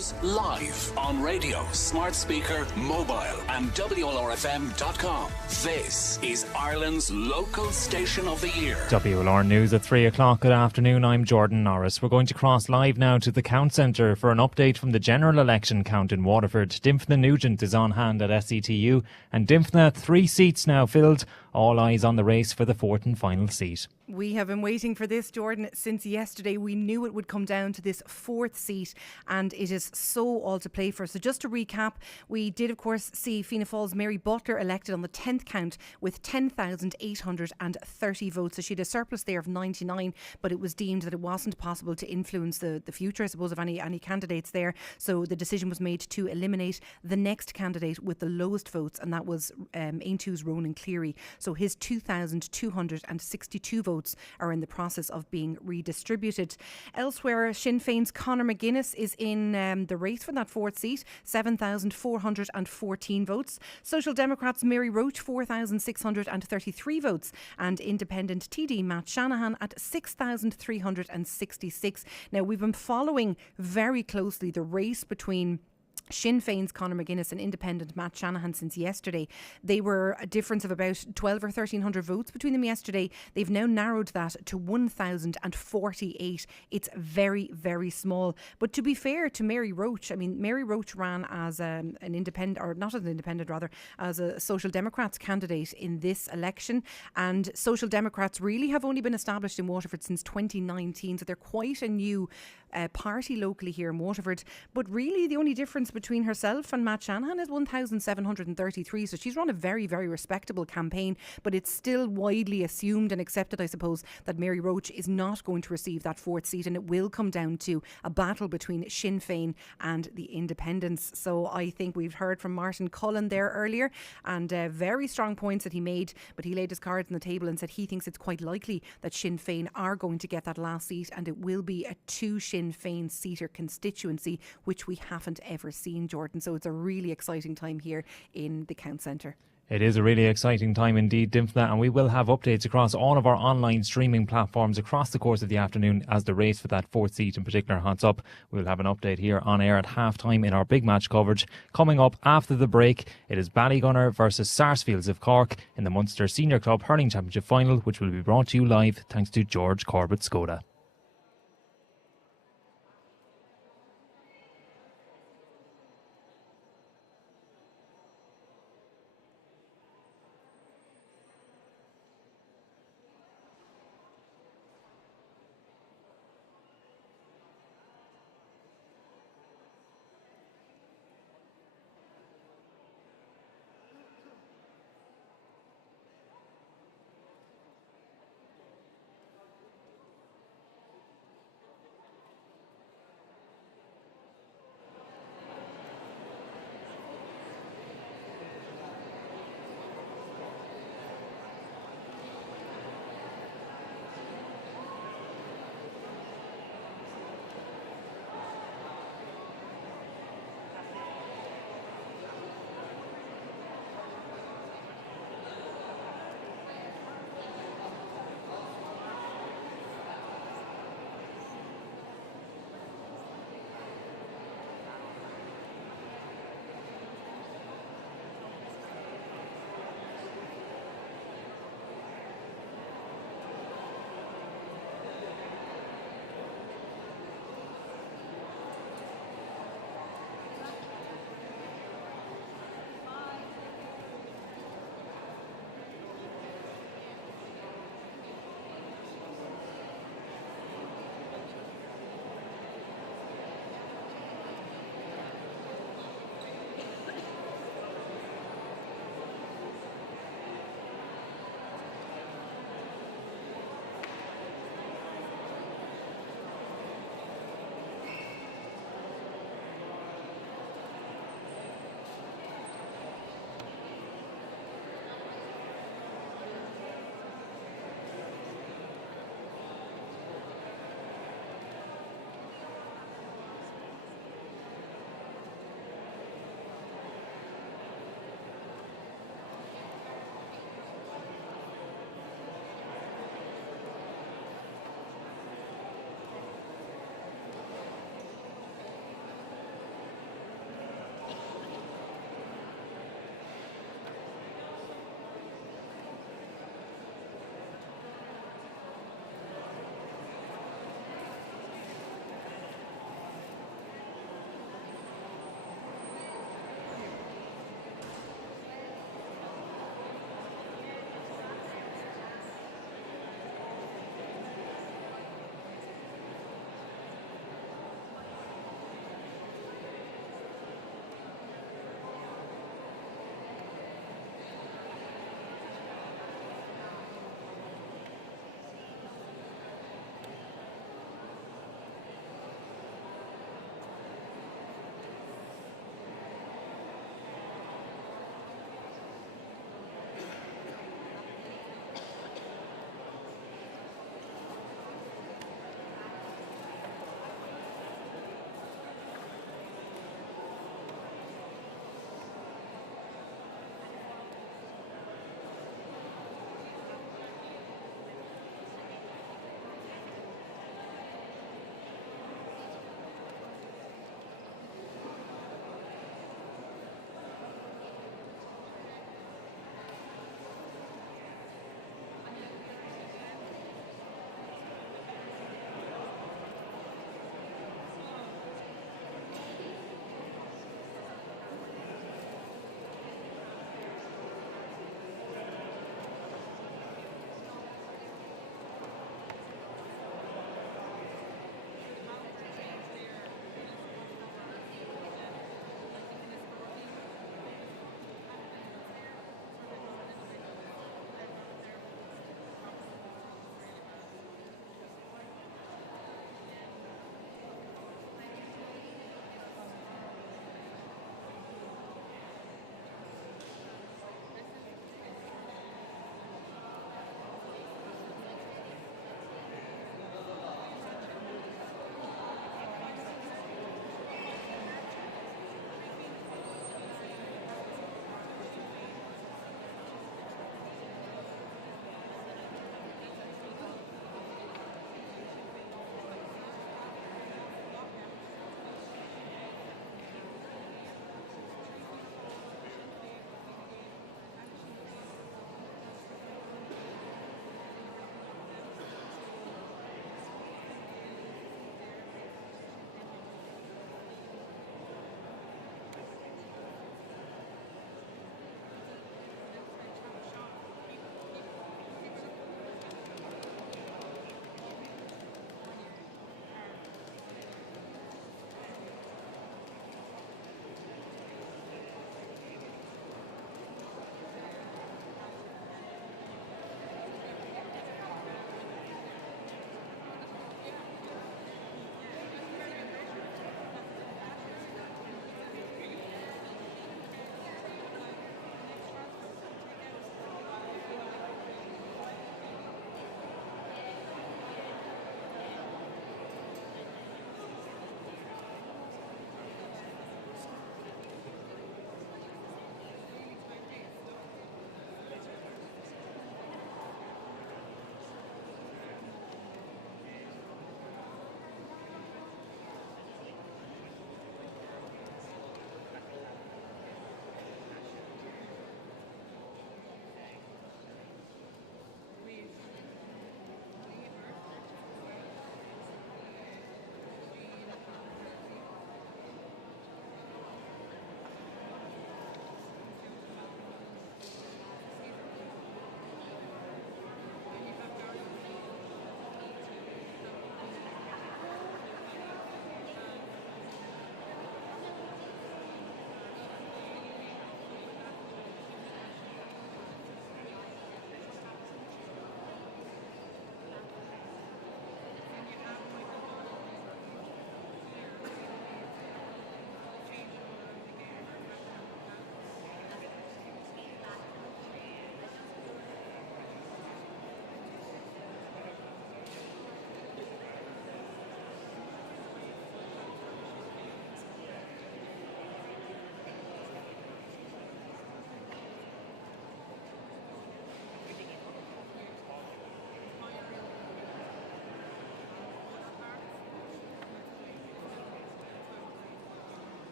News live on radio, smart speaker, mobile and WLRFM.com. This is Ireland's local station of the year. WLR News at 3 o'clock. Good afternoon, I'm Jordan Norris. We're going to cross live now to the Count Centre for an update from the general election count in Waterford. Dymphna Nugent is on hand at SETU, and Dymphna, 3 seats now filled. All eyes on the race for the fourth and final seat. We have been waiting for this, Jordan, since yesterday. We knew it would come down to this fourth seat, and it is so all to play for. So just to recap, we did of course see Fianna Fáil's Mary Butler elected on the 10th count with 10,830 votes. So she had a surplus there of 99, but it was deemed that it wasn't possible to influence the future, I suppose, of any candidates there. So the decision was made to eliminate the next candidate with the lowest votes, and that was Aontú's Ronan Cleary. So his 2,262 votes are in the process of being redistributed. Elsewhere, Sinn Féin's Conor McGuinness is in the race for that fourth seat, 7,414 votes. Social Democrats' Mary Roach, 4,633 votes. And Independent TD Matt Shanahan at 6,366. Now, we've been following very closely the race between Sinn Féin's Conor McGuinness and Independent Matt Shanahan since yesterday. They were a difference of about 12 or 1,300 votes between them yesterday. They've now narrowed that to 1,048. It's very, very small. But to be fair to Mary Roach, I mean, Mary Roach ran as an independent, or not as an independent rather, as a Social Democrats candidate in this election. And Social Democrats really have only been established in Waterford since 2019, so they're quite a new party locally here in Waterford. But really the only difference between herself and Matt Shanahan is 1,733, so she's run a very, very respectable campaign. But it's still widely assumed and accepted, I suppose, that Mary Roach is not going to receive that fourth seat, and it will come down to a battle between Sinn Féin and the Independents. So I think we've heard from Martin Cullen there earlier, and very strong points that he made, but he laid his cards on the table and said he thinks it's quite likely that Sinn Féin are going to get that last seat, and it will be a 2 Sinn Féin seater constituency, which we haven't ever seen, Jordan. So it's a really exciting time here in the Count Centre. It is a really exciting time indeed, Dymphna, and we will have updates across all of our online streaming platforms across the course of the afternoon as the race for that fourth seat in particular hots up. We'll have an update here on air at half-time in our big match coverage. Coming up after the break, it is Ballygunner versus Sarsfields of Cork in the Munster Senior Club Hurling Championship final, which will be brought to you live thanks to George Corbett Skoda.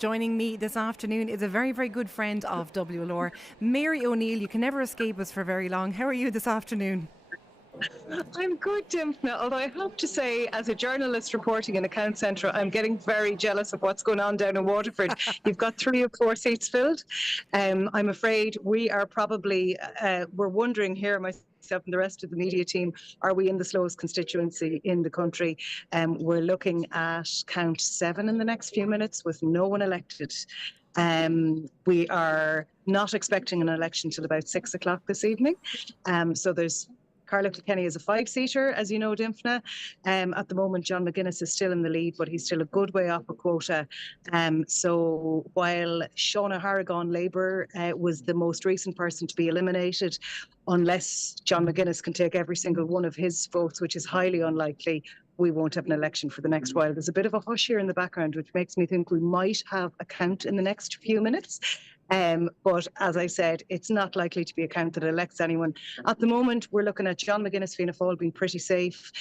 Joining me this afternoon is a very, very good friend of WLR, Mary O'Neill. You can never escape us for very long. How are you this afternoon? I'm good, Dimphna, although I have to say, as a journalist reporting in Account Centre, I'm getting very jealous of what's going on down in Waterford. You've got 3 of 4 seats filled. I'm afraid we are probably, we're wondering here, myself and the rest of the media team, are we in the slowest constituency in the country? We're looking at count 7 in the next few minutes with no one elected. We are not expecting an election till about 6 o'clock this evening. So there's Carlo-Kilkenny is a 5-seater, as you know, Dimphna. At the moment, John McGuinness is still in the lead, but he's still a good way off a quota. So while Sean Harrigan, Labour, was the most recent person to be eliminated, unless John McGuinness can take every single one of his votes, which is highly unlikely, we won't have an election for the next while. There's a bit of a hush here in the background, which makes me think we might have a count in the next few minutes. But as I said, it's not likely to be a count that elects anyone. At the moment, we're looking at John McGuinness, Fianna Fáil being pretty safe.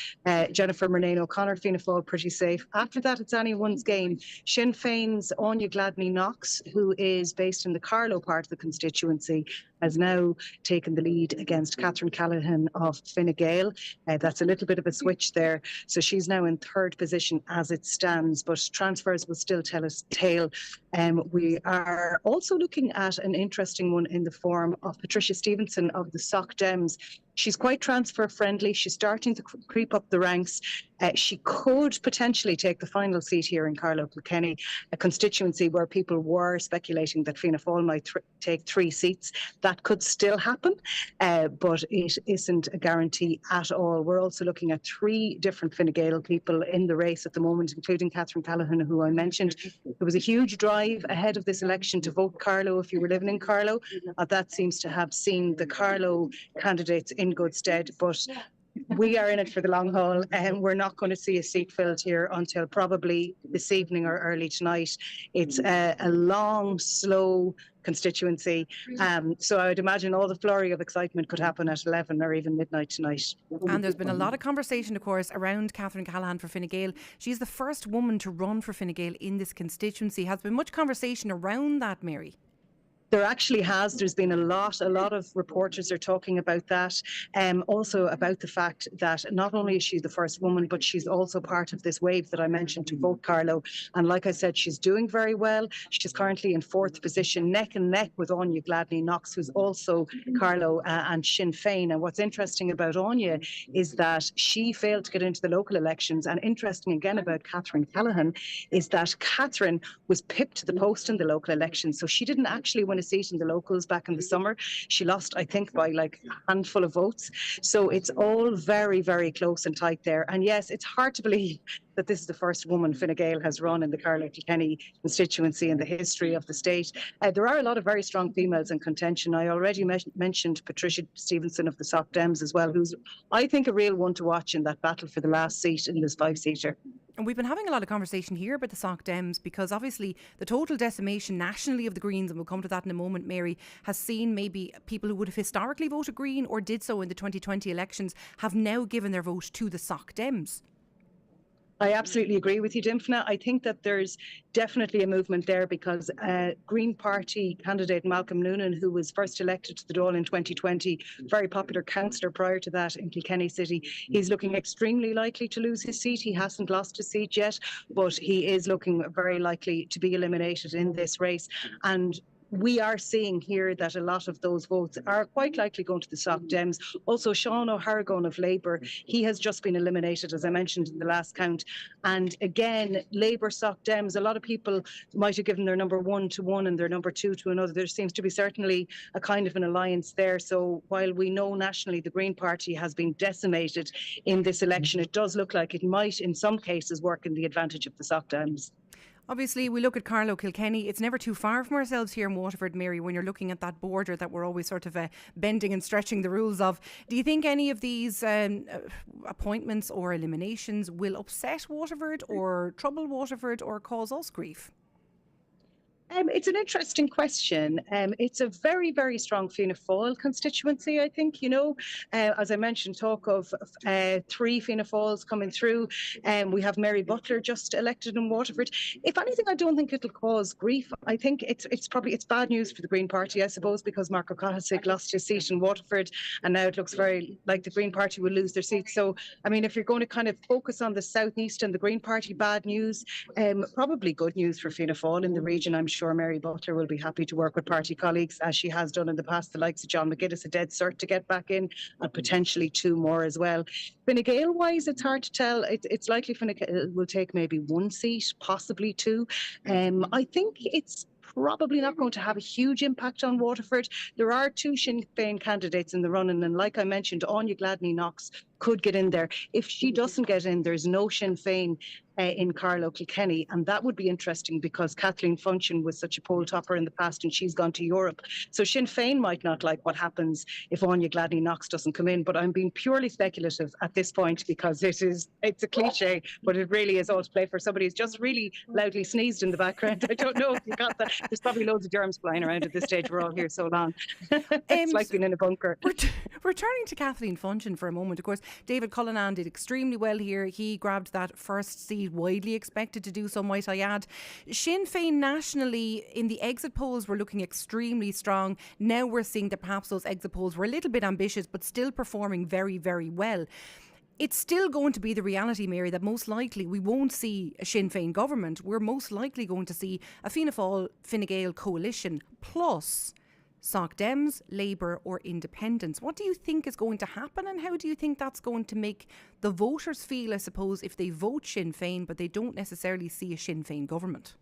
Jennifer Murnane O'Connor, Fianna Fáil, pretty safe. After that, it's anyone's game. Sinn Féin's Anya Gladney Knox, who is based in the Carlow part of the constituency, has now taken the lead against Catherine Callaghan of Fine Gael. That's a little bit of a switch there. So she's now in 3rd position as it stands, but transfers will still tell us tale. We are also looking at an interesting one in the form of Patricia Stevenson of the Soc Dems. She's quite transfer friendly. She's starting to creep up the ranks. She could potentially take the final seat here in Carlo-Kilkenny, a constituency where people were speculating that Fianna Fáil might take 3 seats. That could still happen, but it isn't a guarantee at all. We're also looking at 3 different Fine Gael people in the race at the moment, including Catherine Callaghan, who I mentioned. There was a huge drive ahead of this election to vote Carlow if you were living in Carlow. That seems to have seen the Carlow candidates in good stead, but we are in it for the long haul, and we're not going to see a seat filled here until probably this evening or early tonight. It's a long, slow constituency, so I would imagine all the flurry of excitement could happen at 11 or even midnight tonight. And there's been a lot of conversation, of course, around Catherine Callaghan for Fine Gael. She's the first woman to run for Fine Gael in this constituency. Has been much conversation around that, Mary? There actually has. There's been a lot of reporters are talking about that. Also about the fact that not only is she the first woman, but she's also part of this wave that I mentioned to vote Carlow. And like I said, she's doing very well. She's currently in 4th position, neck and neck with Anya Gladney Knox, who's also Carlow and Sinn Féin. And what's interesting about Anya is that she failed to get into the local elections. And interesting again about Catherine Callaghan is that Catherine was pipped to the post in the local elections. So she didn't actually win a seat in the locals back in the summer. She lost, I think, by like a handful of votes. So it's all very, very close and tight there. And yes, it's hard to believe that this is the first woman Fine Gael has run in the Carlo-Kilkenny constituency in the history of the state. There are a lot of very strong females in contention. I already mentioned Patricia Stevenson of the Soc Dems as well, who's, I think, a real one to watch in that battle for the last seat in this 5-seater. And we've been having a lot of conversation here about the Soc Dems because obviously the total decimation nationally of the Greens, and we'll come to that in a moment, Mary, has seen maybe people who would have historically voted Green or did so in the 2020 elections have now given their vote to the Soc Dems. I absolutely agree with you, Dimphna. I think that there's definitely a movement there because Green Party candidate Malcolm Noonan, who was first elected to the Dáil in 2020, very popular councillor prior to that in Kilkenny City, he's looking extremely likely to lose his seat. He hasn't lost his seat yet, but he is looking very likely to be eliminated in this race. And we are seeing here that a lot of those votes are quite likely going to the Soc Dems. Also, Sean O'Harrigan of Labour, he has just been eliminated, as I mentioned in the last count. And again, Labour, Soc Dems, a lot of people might have given their number 1 to one and their number 2 to another. There seems to be certainly a kind of an alliance there. So while we know nationally the Green Party has been decimated in this election, it does look like it might in some cases work in the advantage of the Soc Dems. Obviously, we look at Carlo-Kilkenny. It's never too far from ourselves here in Waterford, Mary, when you're looking at that border that we're always sort of bending and stretching the rules of. Do you think any of these appointments or eliminations will upset Waterford or trouble Waterford or cause us grief? It's an interesting question. It's a very, very strong Fianna Fáil constituency, I think. As I mentioned, talk of 3 Fianna Fáils coming through. We have Mary Butler just elected in Waterford. If anything, I don't think it'll cause grief. I think it's bad news for the Green Party, I suppose, because Marco Kohasik lost his seat in Waterford, and now it looks very like the Green Party will lose their seat. So, I mean, if you're going to kind of focus on the southeast and the Green Party, bad news. Probably good news for Fianna Fáil in the region. I'm sure Mary Butler will be happy to work with party colleagues, as she has done in the past, the likes of John McGuinness, a dead cert to get back in, and potentially 2 more as well. Fine Gael-wise, it's hard to tell. It's likely Fine Gael will take maybe 1 seat, possibly 2. I think it's probably not going to have a huge impact on Waterford. There are 2 Sinn Féin candidates in the running, and like I mentioned, Anya Gladney-Knox could get in there. If she doesn't get in, there's no Sinn Féin in Carlo-Kilkenny, and that would be interesting because Kathleen Funchion was such a poll topper in the past, and she's gone to Europe. So Sinn Féin might not like what happens if Anya Gladney-Knox doesn't come in, but I'm being purely speculative at this point because it's a cliche, but it really is all to play for. Somebody who's just really loudly sneezed in the background. I don't know if you got that. There's probably loads of germs flying around at this stage. We're all here so long. It's like being in a bunker. Returning to Kathleen Funchion for a moment, of course, David Cullinan did extremely well here. He grabbed that first seat, widely expected to do so, might I add. Sinn Féin nationally in the exit polls were looking extremely strong. Now we're seeing that perhaps those exit polls were a little bit ambitious, but still performing very, very well. It's still going to be the reality, Mary, that most likely we won't see a Sinn Féin government. We're most likely going to see a Fianna Fáil, Fine Gael coalition plus Soc Dems, Labour or Independents. What do you think is going to happen, and how do you think that's going to make the voters feel, I suppose, if they vote Sinn Féin but they don't necessarily see a Sinn Féin government?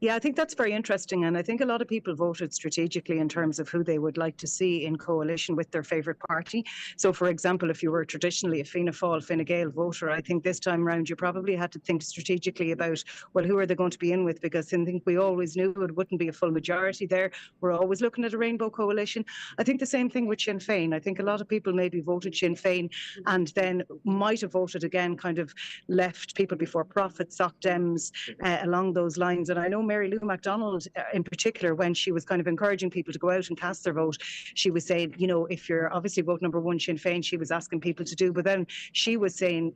Yeah, I think that's very interesting. And I think a lot of people voted strategically in terms of who they would like to see in coalition with their favourite party. So, for example, if you were traditionally a Fianna Fáil, Fine Gael voter, I think this time round you probably had to think strategically about, well, who are they going to be in with? Because I think we always knew it wouldn't be a full majority there. We're always looking at a rainbow coalition. I think the same thing with Sinn Féin. I think a lot of people maybe voted Sinn Féin and then might have voted again, kind of left people before profit, Soc Dems, along those lines. And I know Mary Lou MacDonald in particular, when she was kind of encouraging people to go out and cast their vote, she was saying, if you're obviously vote number 1 Sinn Féin, she was asking people to do, but then she was saying,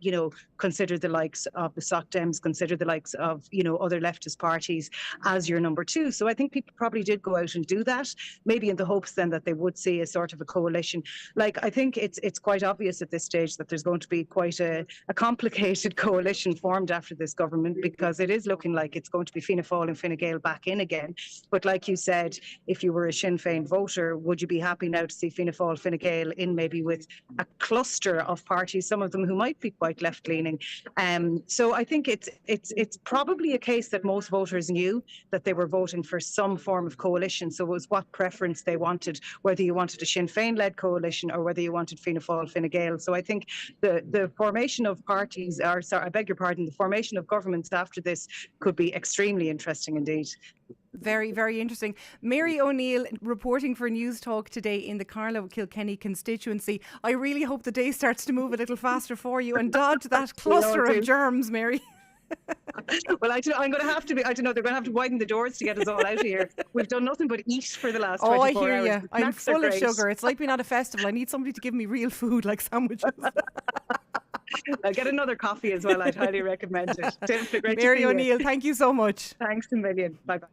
consider the likes of the Soc Dems, consider the likes of, other leftist parties as your number 2. So I think people probably did go out and do that, maybe in the hopes then that they would see a sort of a coalition. Like, I think it's quite obvious at this stage that there's going to be quite a complicated coalition formed after this government, because it is looking like it's going to be Fianna Fáil and Fine Gael back in again. But like you said, if you were a Sinn Féin voter, would you be happy now to see Fianna Fáil, Fine Gael in maybe with a cluster of parties, some of them who might be quite left-leaning? So I think it's probably a case that most voters knew that they were voting for some form of coalition. So it was what preference they wanted, whether you wanted a Sinn Féin-led coalition or whether you wanted Fianna Fáil, Fine Gael. So I think the formation of parties, or sorry, I beg your pardon, the formation of governments after this could be extremely interesting indeed. Very, very interesting. Mary O'Neill reporting for News Talk today in the Carlo-Kilkenny constituency. I really hope the day starts to move a little faster for you and dodge that cluster of germs, Mary. Well, I'm going to have to be, I don't know, they're going to have to widen the doors to get us all out of here. We've done nothing but eat for the last 24 hours. Oh, I hear you. I'm full of great. sugar. It's like being at a festival. I need somebody to give me real food like sandwiches. I'll get another coffee as well. I'd highly recommend it. Great Mary O'Neill, thank you so much. Thanks a million. Bye-bye.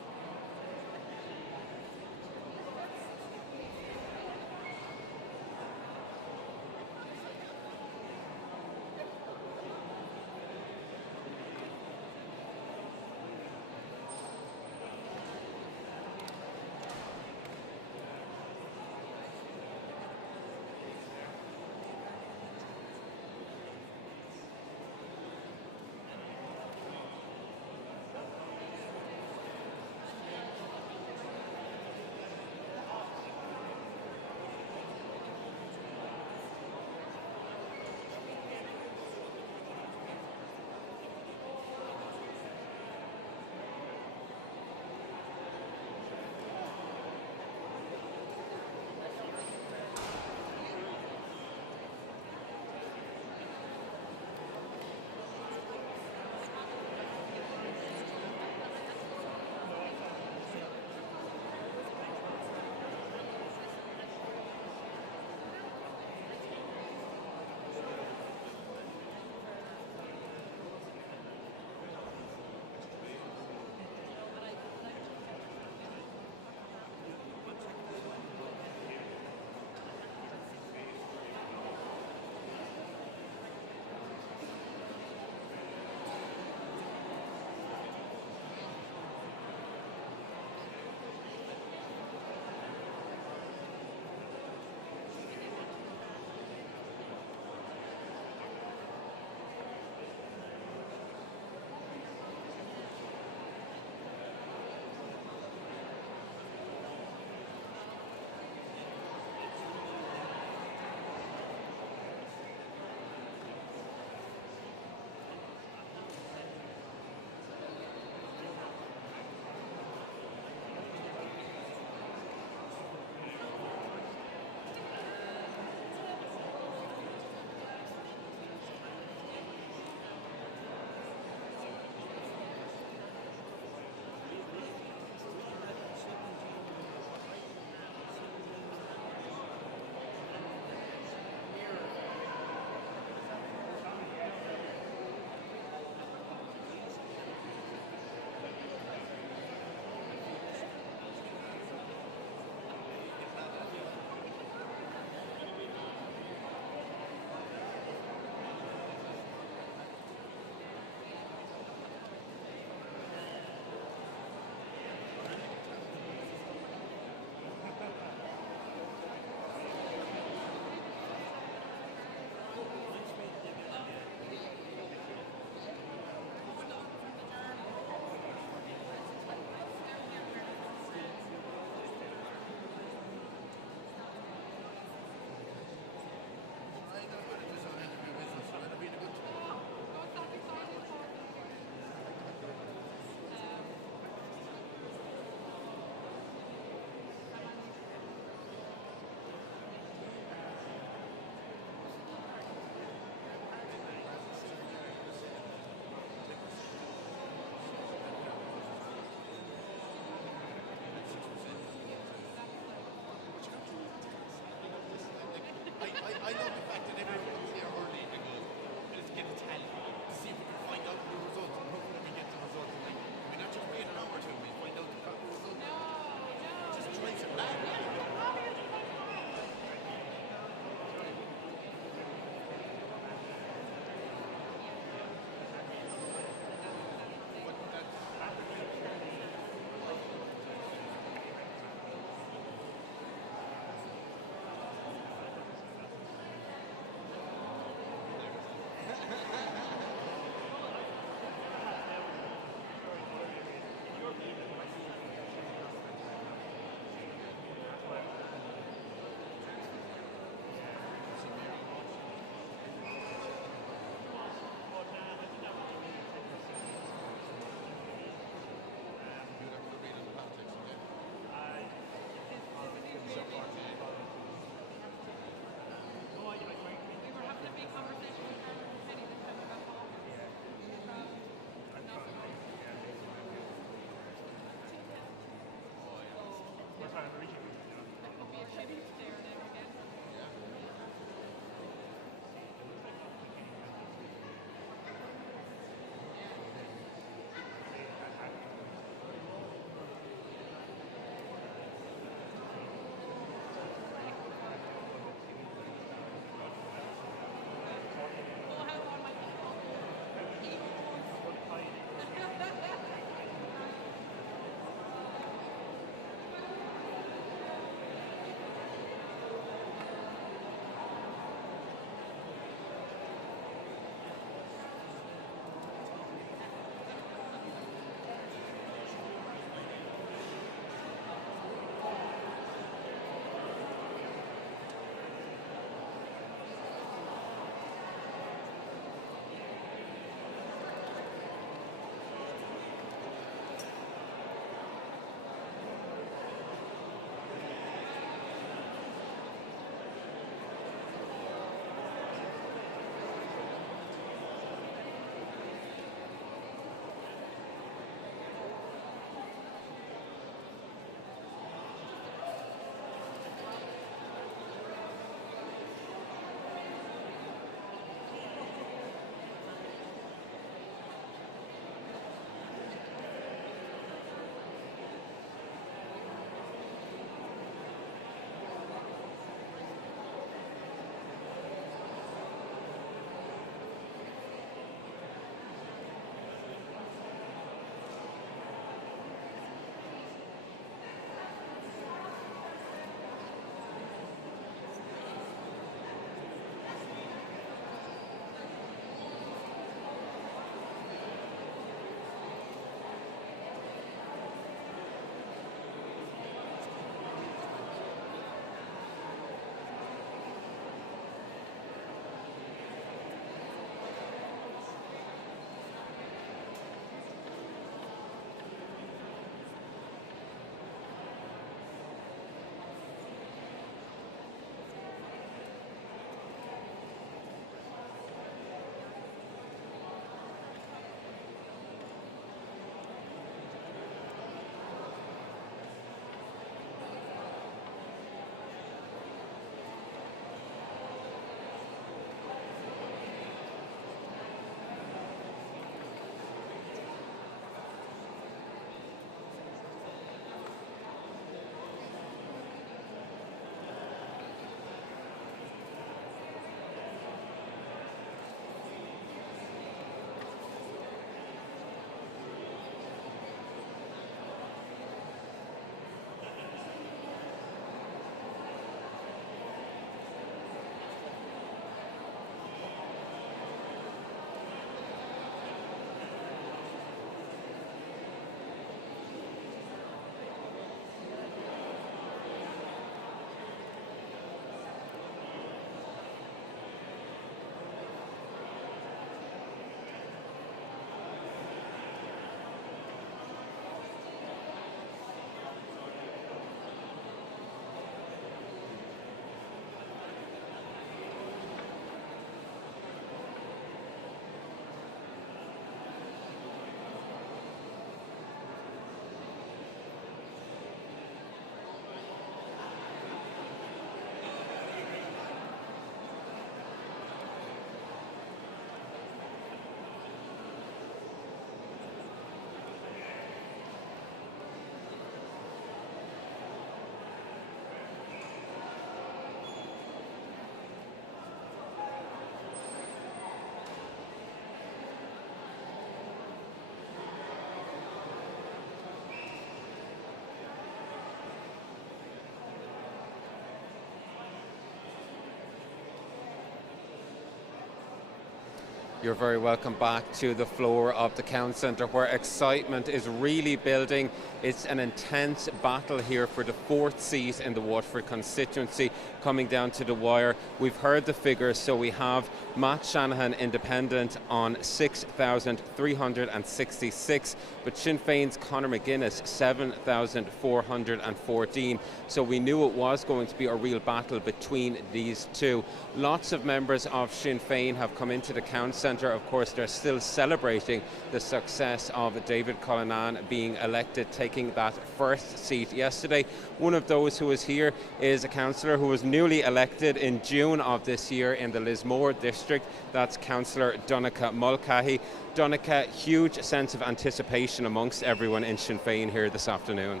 You're very welcome back to the floor of the Town Centre, where excitement is really building. It's an intense battle here for the fourth seat in the Waterford constituency, coming down to the wire. We've heard the figures, so we have Matt Shanahan Independent on 6,366, but Sinn Féin's Conor McGuinness 7,414. So we knew it was going to be a real battle between these two. Lots of members of Sinn Féin have come into the Town Centre Centre, of course, they're still celebrating the success of David Cullinan being elected, taking that first seat yesterday. One of those who was here is a councillor who was newly elected in June of this year in the Lismore district. That's Councillor Donncha Mulcahy. Donncha, huge sense of anticipation amongst everyone in Sinn Féin here this afternoon.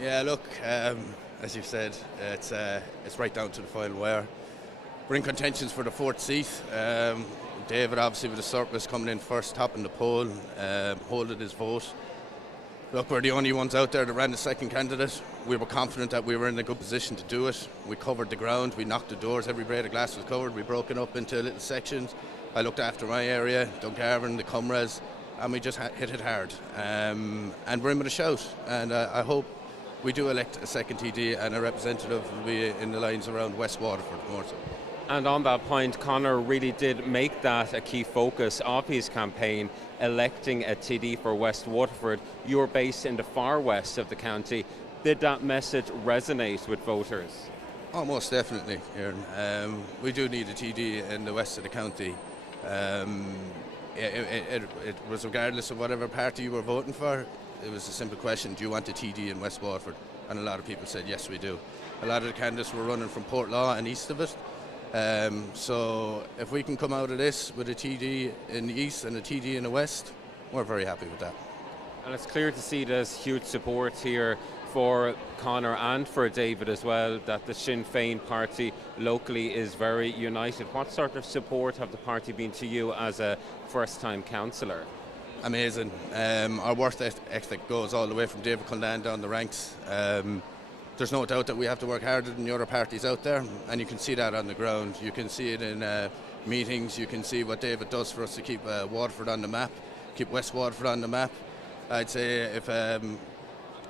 Yeah, look, as you said, it's right down to the final wire. We're in contentions for the fourth seat. David, obviously, with the surplus coming in first, topping the poll, holding his vote. Look, we're the only ones out there that ran the second candidate. We were confident that we were in a good position to do it. We covered the ground, we knocked the doors, every blade of glass was covered, we broke it up into little sections. I looked after my area, Dungarvan, the Cumras, and we just hit it hard. And we're in with a shout, and I hope we do elect a second TD and a representative will be in the lines around West Waterford more so. And on that point, Conor really did make that a key focus of his campaign, electing a TD for West Waterford. You're based in the far west of the county. Did that message resonate with voters? Oh, most definitely, Aaron. We do need a TD in the west of the county. It was regardless of whatever party you were voting for. It was a simple question, do you want a TD in West Waterford? And a lot of people said, yes, we do. A lot of the candidates were running from Portlaw and east of it. So if we can come out of this with a TD in the east and a TD in the west, we're very happy with that. And it's clear to see there's huge support here for Conor and for David as well, that the Sinn Féin party locally is very united. What sort of support have the party been to you as a first-time councillor? Amazing. Our work ethic goes all the way from David Cullinan down the ranks. There's no doubt that we have to work harder than the other parties out there, and you can see that on the ground. You can see it in meetings. You can see what David does for us to keep Waterford on the map, keep West Waterford on the map. I'd say if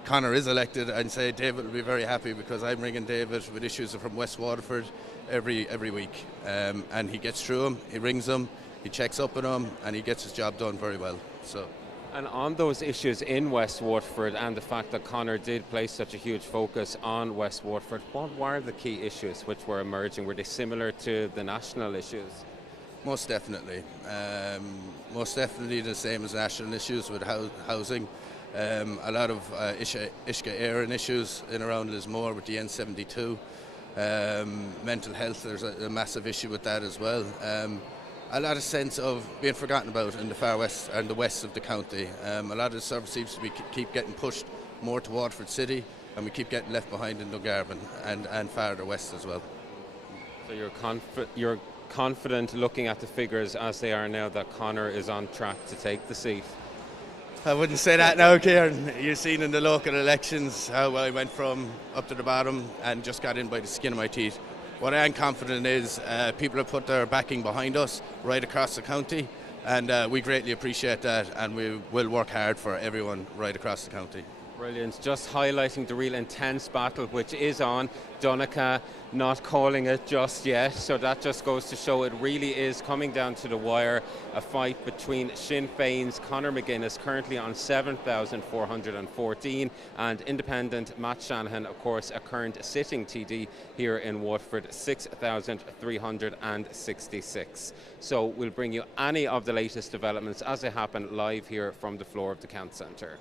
Conor is elected, I'd say David will be very happy, because I'm ringing David with issues from West Waterford every week, and he gets through them. He rings them, he checks up on them, and he gets his job done very well. So. And on those issues in West Waterford and the fact that Conor did place such a huge focus on West Waterford, what were the key issues which were emerging? Were they similar to the national issues? Most definitely. Most definitely the same as national issues with housing. A lot of Ishka Éireann issues in around Lismore with the N72. Mental health, there's a massive issue with that as well. A lot of sense of being forgotten about in the far west and the west of the county. A lot of the service seems to be keep getting pushed more to Waterford City, and we keep getting left behind in Dungarvan and farther west as well. So you're confident looking at the figures as they are now that Conor is on track to take the seat? I wouldn't say that now, Kieran. You've seen in the local elections how I went from up to the bottom and just got in by the skin of my teeth. What I am confident is people have put their backing behind us right across the county, and we greatly appreciate that, and we will work hard for everyone right across the county. Brilliant. Just highlighting the real intense battle which is on. Donncha not calling it just yet, so that just goes to show it really is coming down to the wire. A fight between Sinn Féin's Conor McGuinness, currently on 7,414, and independent Matt Shanahan, of course, a current sitting TD here in Waterford, 6,366. So we'll bring you any of the latest developments as they happen live here from the floor of the Count Centre.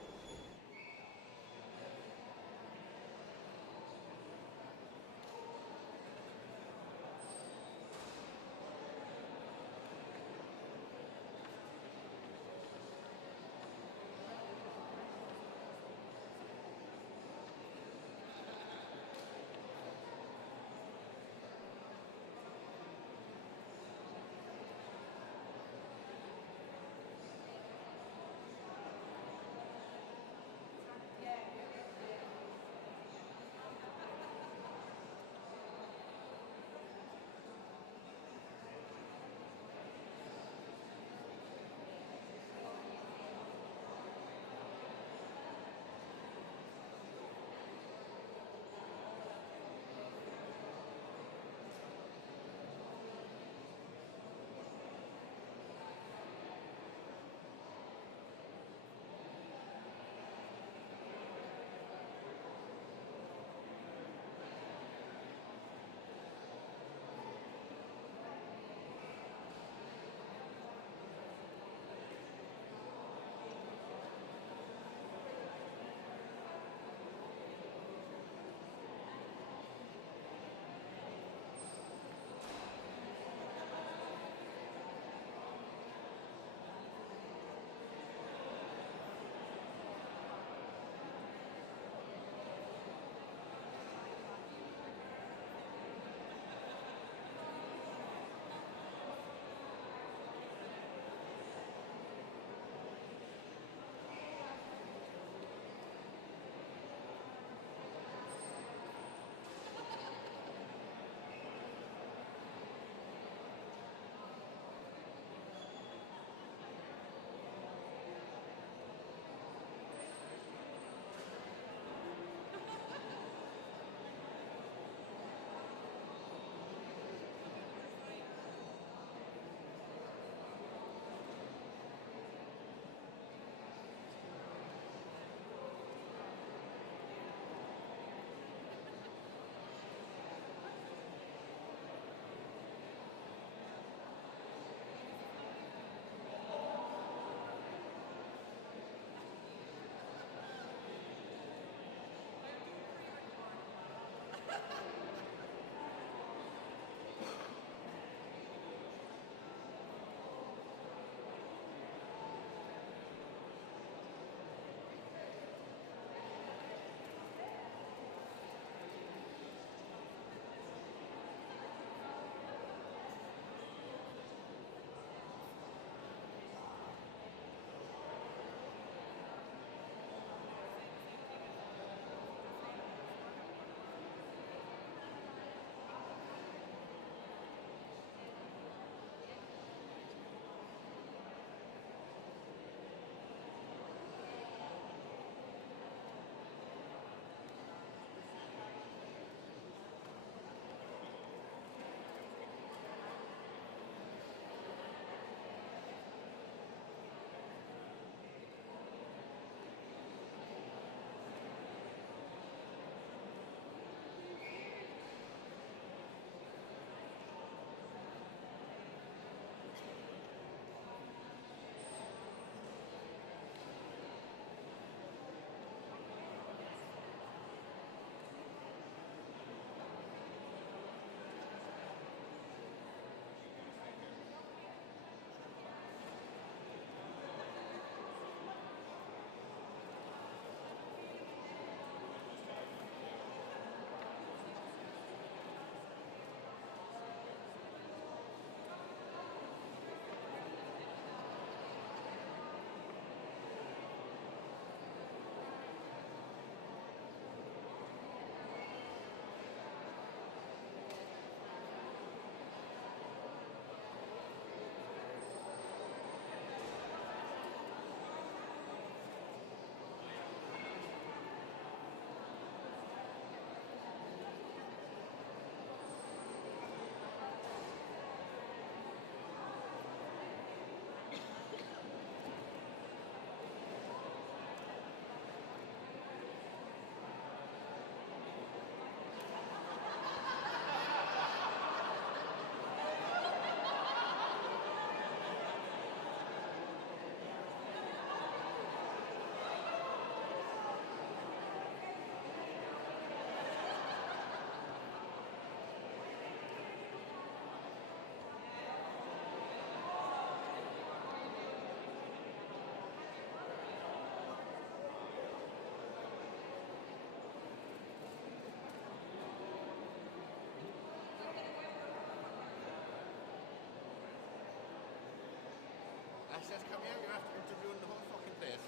says, come here, you're after interviewing the whole fucking place.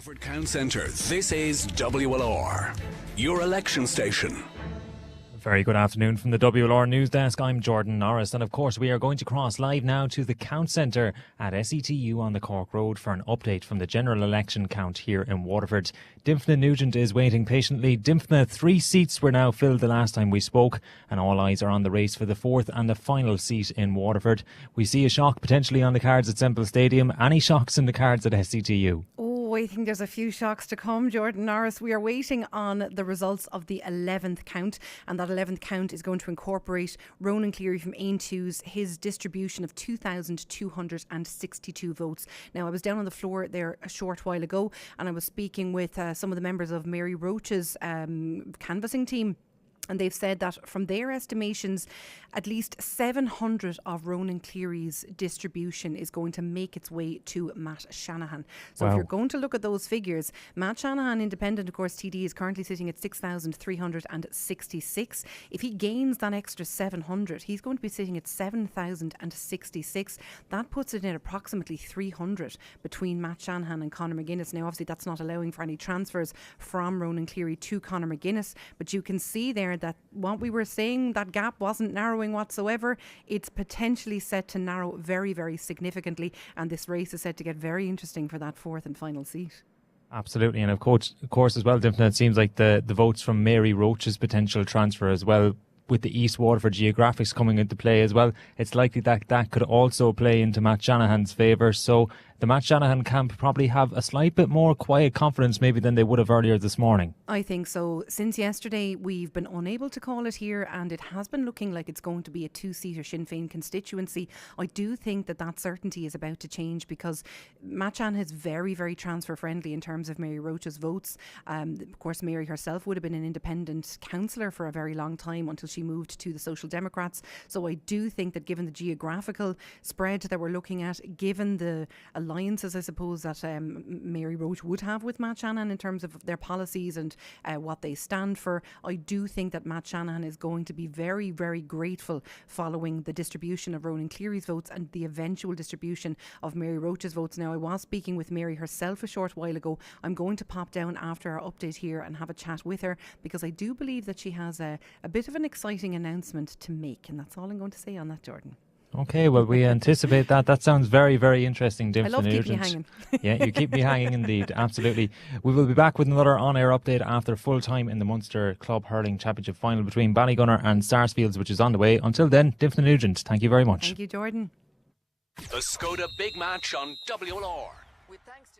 Waterford Town Centre, this is WLR, your election station. Very good afternoon from the WLR News Desk. I'm Jordan Norris, and of course we are going to cross live now to the Count Centre at SETU on the Cork Road for an update from the general election count here in Waterford. Dymphna Nugent is waiting patiently. Dymphna, 3 seats were now filled the last time we spoke, and all eyes are on the race for the 4th and the final seat in Waterford. We see a shock potentially on the cards at Semple Stadium. Any shocks in the cards at SETU? I think there's a few shocks to come, Jordan Norris. We are waiting on the results of the 11th count, and that 11th count is going to incorporate Ronan Cleary from Aontú's, his distribution of 2,262 votes. Now, I was down on the floor there a short while ago, and I was speaking with some of the members of Mary Roach's canvassing team. And they've said that from their estimations, at least 700 of Ronan Cleary's distribution is going to make its way to Matt Shanahan. So if you're going to look at those figures, Matt Shanahan, independent, of course, TD, is currently sitting at 6,366. If he gains that extra 700, he's going to be sitting at 7,066. That puts it in approximately 300 between Matt Shanahan and Conor McGuinness. Now, obviously, that's not allowing for any transfers from Ronan Cleary to Conor McGuinness, but you can see there that what we were saying, that gap wasn't narrowing whatsoever. It's potentially set to narrow very, very significantly, and this race is set to get very interesting for that 4th and final seat. Absolutely, and of course as well, Dymphna, it seems like the votes from Mary Roach's potential transfer as well, with the East Waterford geographics coming into play as well, it's likely that that could also play into Matt Shanahan's favour. So the Matt Shanahan camp probably have a slight bit more quiet confidence maybe than they would have earlier this morning. I think so. Since yesterday, we've been unable to call it here, and it has been looking like it's going to be a 2-seater Sinn Féin constituency. I do think that certainty is about to change, because Matt Shanahan is very, very transfer friendly in terms of Mary Roach's votes. Of course, Mary herself would have been an independent councillor for a very long time until she moved to the Social Democrats. So I do think that given the geographical spread that we're looking at, given the alliances, I suppose, that Mary Roach would have with Matt Shanahan in terms of their policies and what they stand for, I do think that Matt Shanahan is going to be very, very grateful following the distribution of Ronan Cleary's votes and the eventual distribution of Mary Roach's votes. Now, I was speaking with Mary herself a short while ago. I'm going to pop down after our update here and have a chat with her, because I do believe that she has a bit of an exciting announcement to make, and that's all I'm going to say on that, Jordan. Okay, well, we anticipate that. That sounds very, very interesting, Dymphna. I love keeping you hanging. Yeah, you keep me hanging indeed, absolutely. We will be back with another on-air update after full time in the Munster Club Hurling Championship final between Ballygunner and Sarsfields, which is on the way. Until then, Dymphna Nugent, thank you very much. Thank you, Jordan. The Skoda Big Match on WLR. With thanks to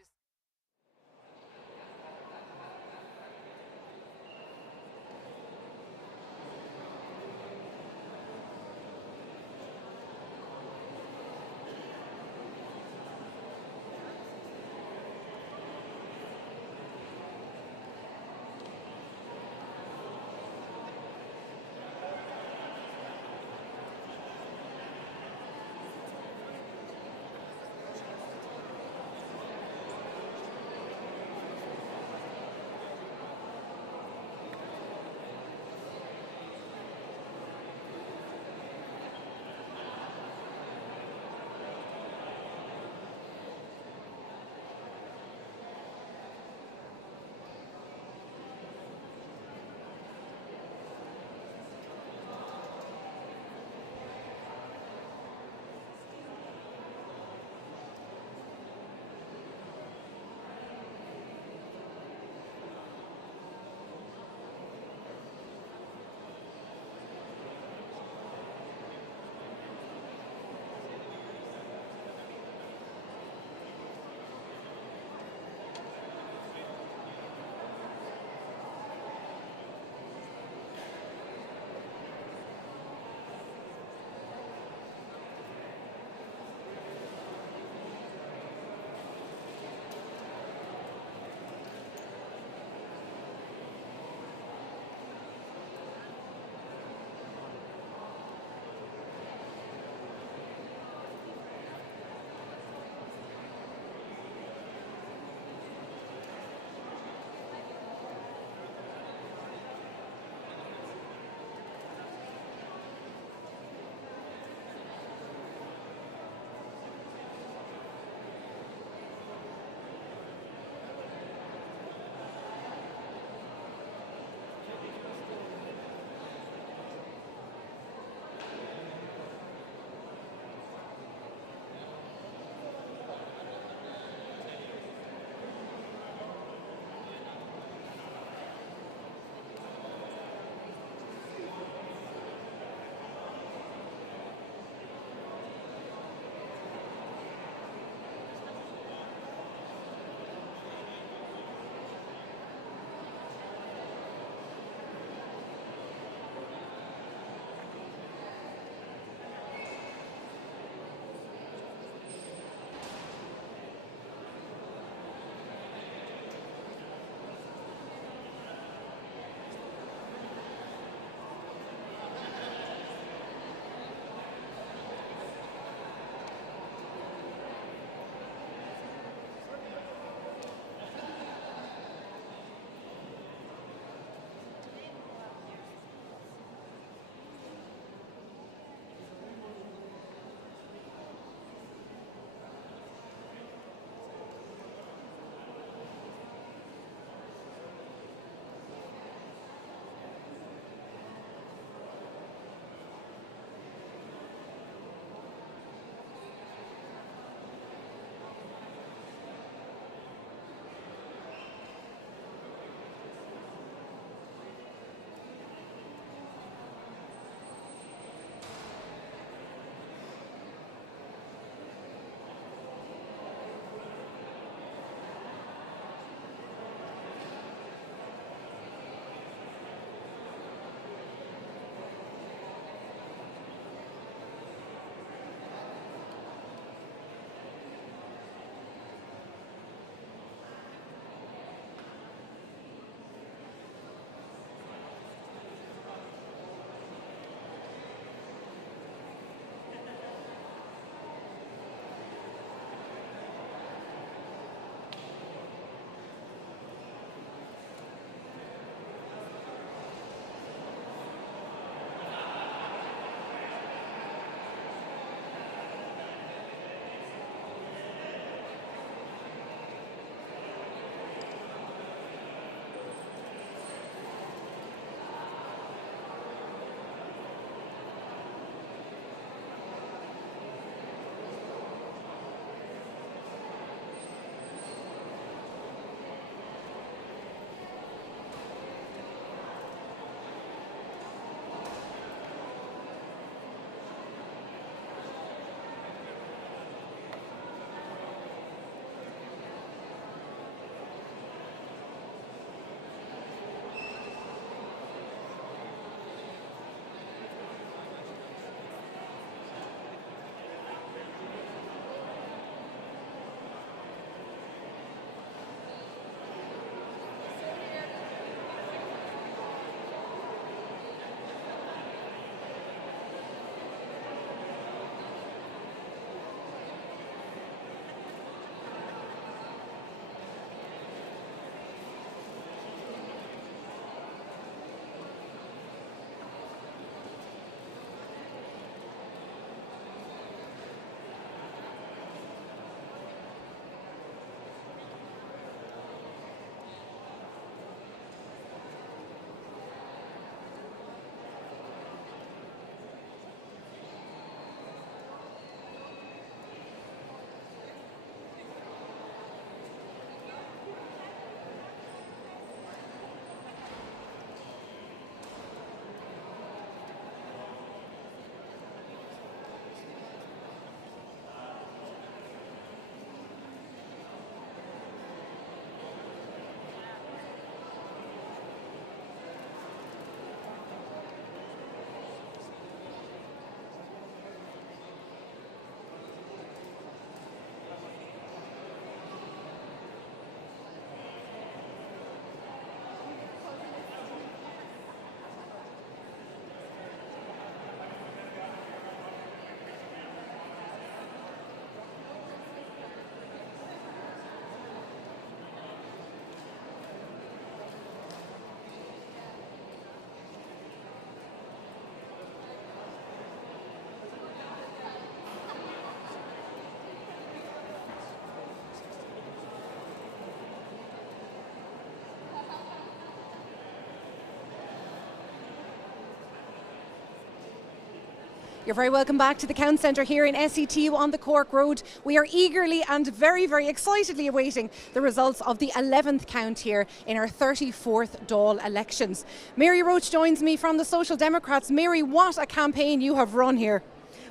You're very welcome back to the Count Centre here in SETU on the Cork Road. We are eagerly and very, very excitedly awaiting the results of the 11th count here in our 34th Dáil elections. Mary Roach joins me from the Social Democrats. Mary, what a campaign you have run here.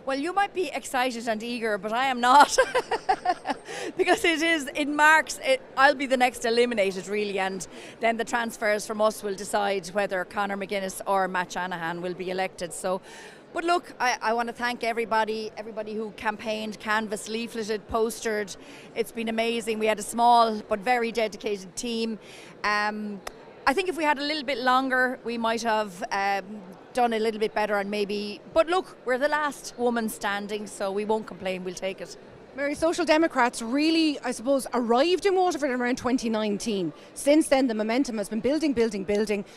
Well, you might be excited and eager, but I am not. Because I'll be the next eliminated, really, and then the transfers from us will decide whether Conor McGuinness or Matt Shanahan will be elected. But look, I want to thank everybody who campaigned, canvassed, leafleted, postered. It's been amazing. We had a small but very dedicated team. I think if we had a little bit longer, we might have done a little bit better but look, we're the last woman standing, so we won't complain, we'll take it. Mary, Social Democrats really, I suppose, arrived in Waterford around 2019. Since then, the momentum has been building,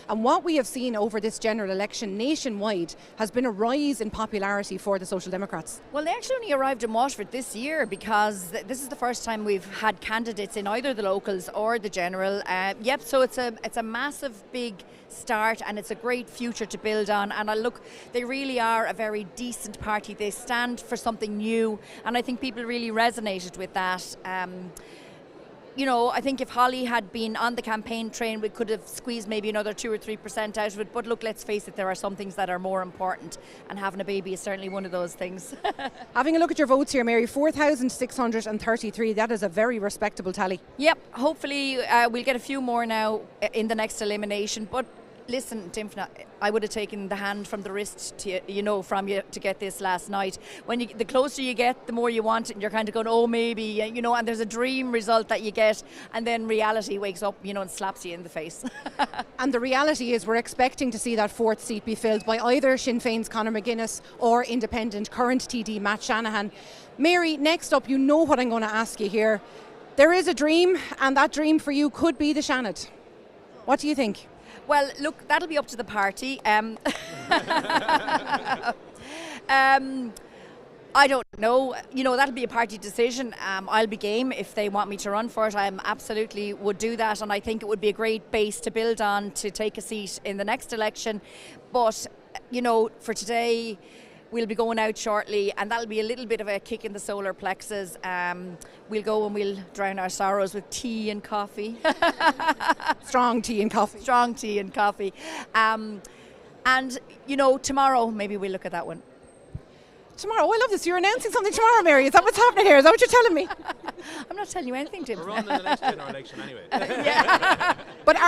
and what we have seen over this general election nationwide has been a rise in popularity for the Social Democrats. Well, they actually only arrived in Waterford this year because this is the first time we've had candidates in either the locals or the general. So it's a massive, big start, and it's a great future to build on. And they really are a very decent party. They stand for something new, and I think people really resonated with that. I think if Holly had been on the campaign train, we could have squeezed maybe another 2 or 3% out of it. But look, let's face it, there are some things that are more important, and having a baby is certainly one of those things. Having a look at your votes here, Mary, 4,633. That is a very respectable tally. Yep, hopefully we'll get a few more now in the next elimination. But listen, Dimphna, I would have taken the hand from the wrist from you to get this last night. The closer you get, the more you want it, and you're kind of going, oh, maybe, and there's a dream result that you get, and then reality wakes up, and slaps you in the face. And the reality is we're expecting to see that fourth seat be filled by either Sinn Féin's Conor McGuinness or independent current TD Matt Shanahan. Mary, next up, you know what I'm going to ask you here. There is a dream, and that dream for you could be the Shannon. What do you think? Well, look, that'll be up to the party. I don't know. That'll be a party decision. I'll be game if they want me to run for it. I absolutely would do that, and I think it would be a great base to build on to take a seat in the next election. But, for today, we'll be going out shortly, and that'll be a little bit of a kick in the solar plexus. We'll go and we'll drown our sorrows with tea and coffee. Strong tea and coffee. Strong tea and coffee. And, tomorrow maybe we'll look at that one. Tomorrow? Oh, I love this. You're announcing something tomorrow, Mary. Is that what's happening here? Is that what you're telling me? I'm not telling you anything, Tim. We're running the next general election anyway. Yeah. But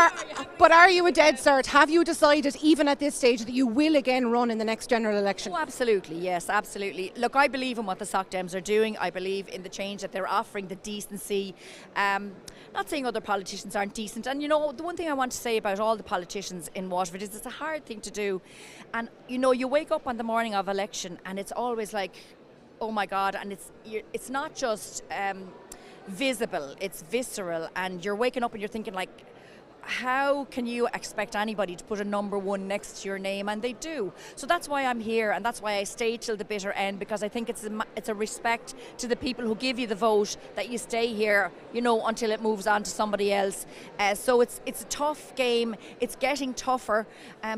are you a dead cert? Have you decided, even at this stage, that you will again run in the next general election? Oh, absolutely. Yes, absolutely. Look, I believe in what the Soc Dems are doing. I believe in the change that they're offering, the decency. Not saying other politicians aren't decent. And, the one thing I want to say about all the politicians in Waterford is it's a hard thing to do. And, you wake up on the morning of election and it's always like, oh my God, and it's not just visible, it's visceral, and you're waking up and you're thinking like, how can you expect anybody to put a number one next to your name? And they do. So that's why I'm here, and that's why I stay till the bitter end, because I think it's a respect to the people who give you the vote that you stay here, until it moves on to somebody else. So it's a tough game. It's getting tougher,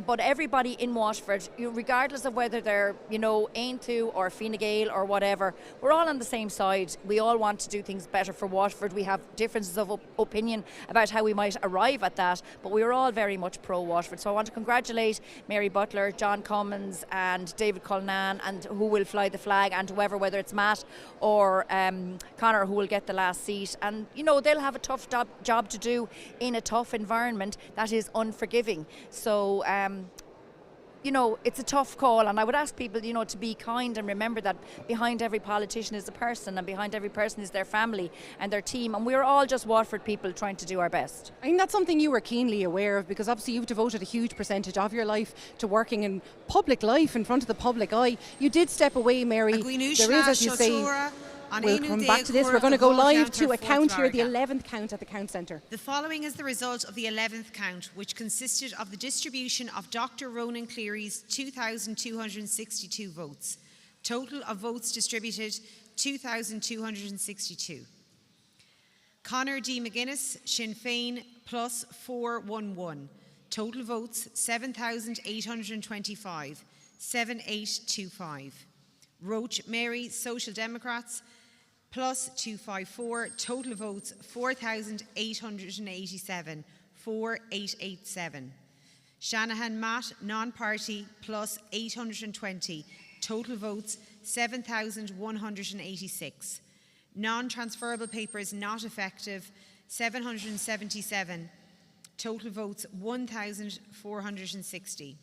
but everybody in Waterford, regardless of whether they're, Aintu or Fine Gael or whatever, we're all on the same side. We all want to do things better for Waterford. We have differences of opinion about how we might arrive at that, but we were all very much pro-Waterford. So I want to congratulate Mary Butler, John Cummins and David Cullinan, and who will fly the flag, and whoever, whether it's Matt or Conor, who will get the last seat. And they'll have a tough job to do in a tough environment that is unforgiving. So it's a tough call, and I would ask people, to be kind and remember that behind every politician is a person, and behind every person is their family and their team, and we're all just Waterford people trying to do our best. I think that's something you were keenly aware of, because obviously you've devoted a huge percentage of your life to working in public life in front of the public eye. You did step away, Mary. There is, as you say, we'll come back to this. We're going to go live to a count here, the 11th count at the Count Centre. The following is the result of the 11th count, which consisted of the distribution of Dr. Ronan Cleary's 2,262 votes. Total of votes distributed, 2,262. Conor D. McGuinness, Sinn Féin, plus 411. Total votes, 7,825. 7825. Roach Mary, Social Democrats, plus 254. Total votes 4,887. 4887. Shanahan Matt, non-party, plus 820. Total votes 7,186. Non-transferable papers not effective 777. Total votes 1,460.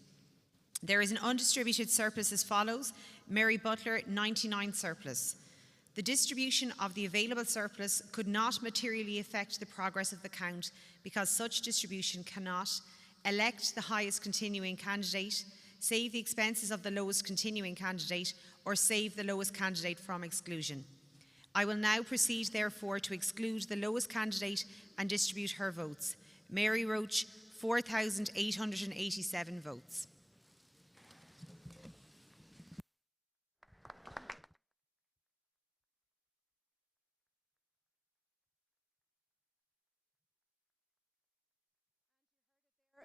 There is an undistributed surplus as follows. Mary Butler, 99 surplus. The distribution of the available surplus could not materially affect the progress of the count because such distribution cannot elect the highest continuing candidate, save the expenses of the lowest continuing candidate, or save the lowest candidate from exclusion. I will now proceed, therefore, to exclude the lowest candidate and distribute her votes. Mary Roach, 4,887 votes.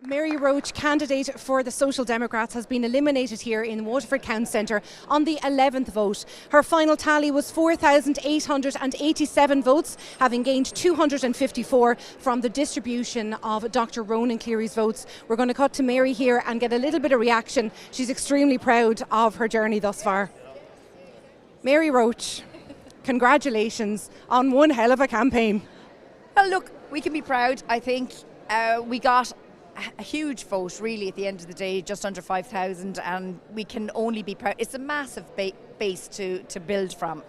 Mary Roach, candidate for the Social Democrats, has been eliminated here in Waterford County Centre on the 11th vote. Her final tally was 4,887 votes, having gained 254 from the distribution of Dr. Ronan Cleary's votes. We're going to cut to Mary here and get a little bit of reaction. She's extremely proud of her journey thus far. Mary Roach, congratulations on one hell of a campaign. Well, look, we can be proud. I think we got a huge vote, really, at the end of the day, just under 5,000, and we can only be proud. It's a massive base to build from.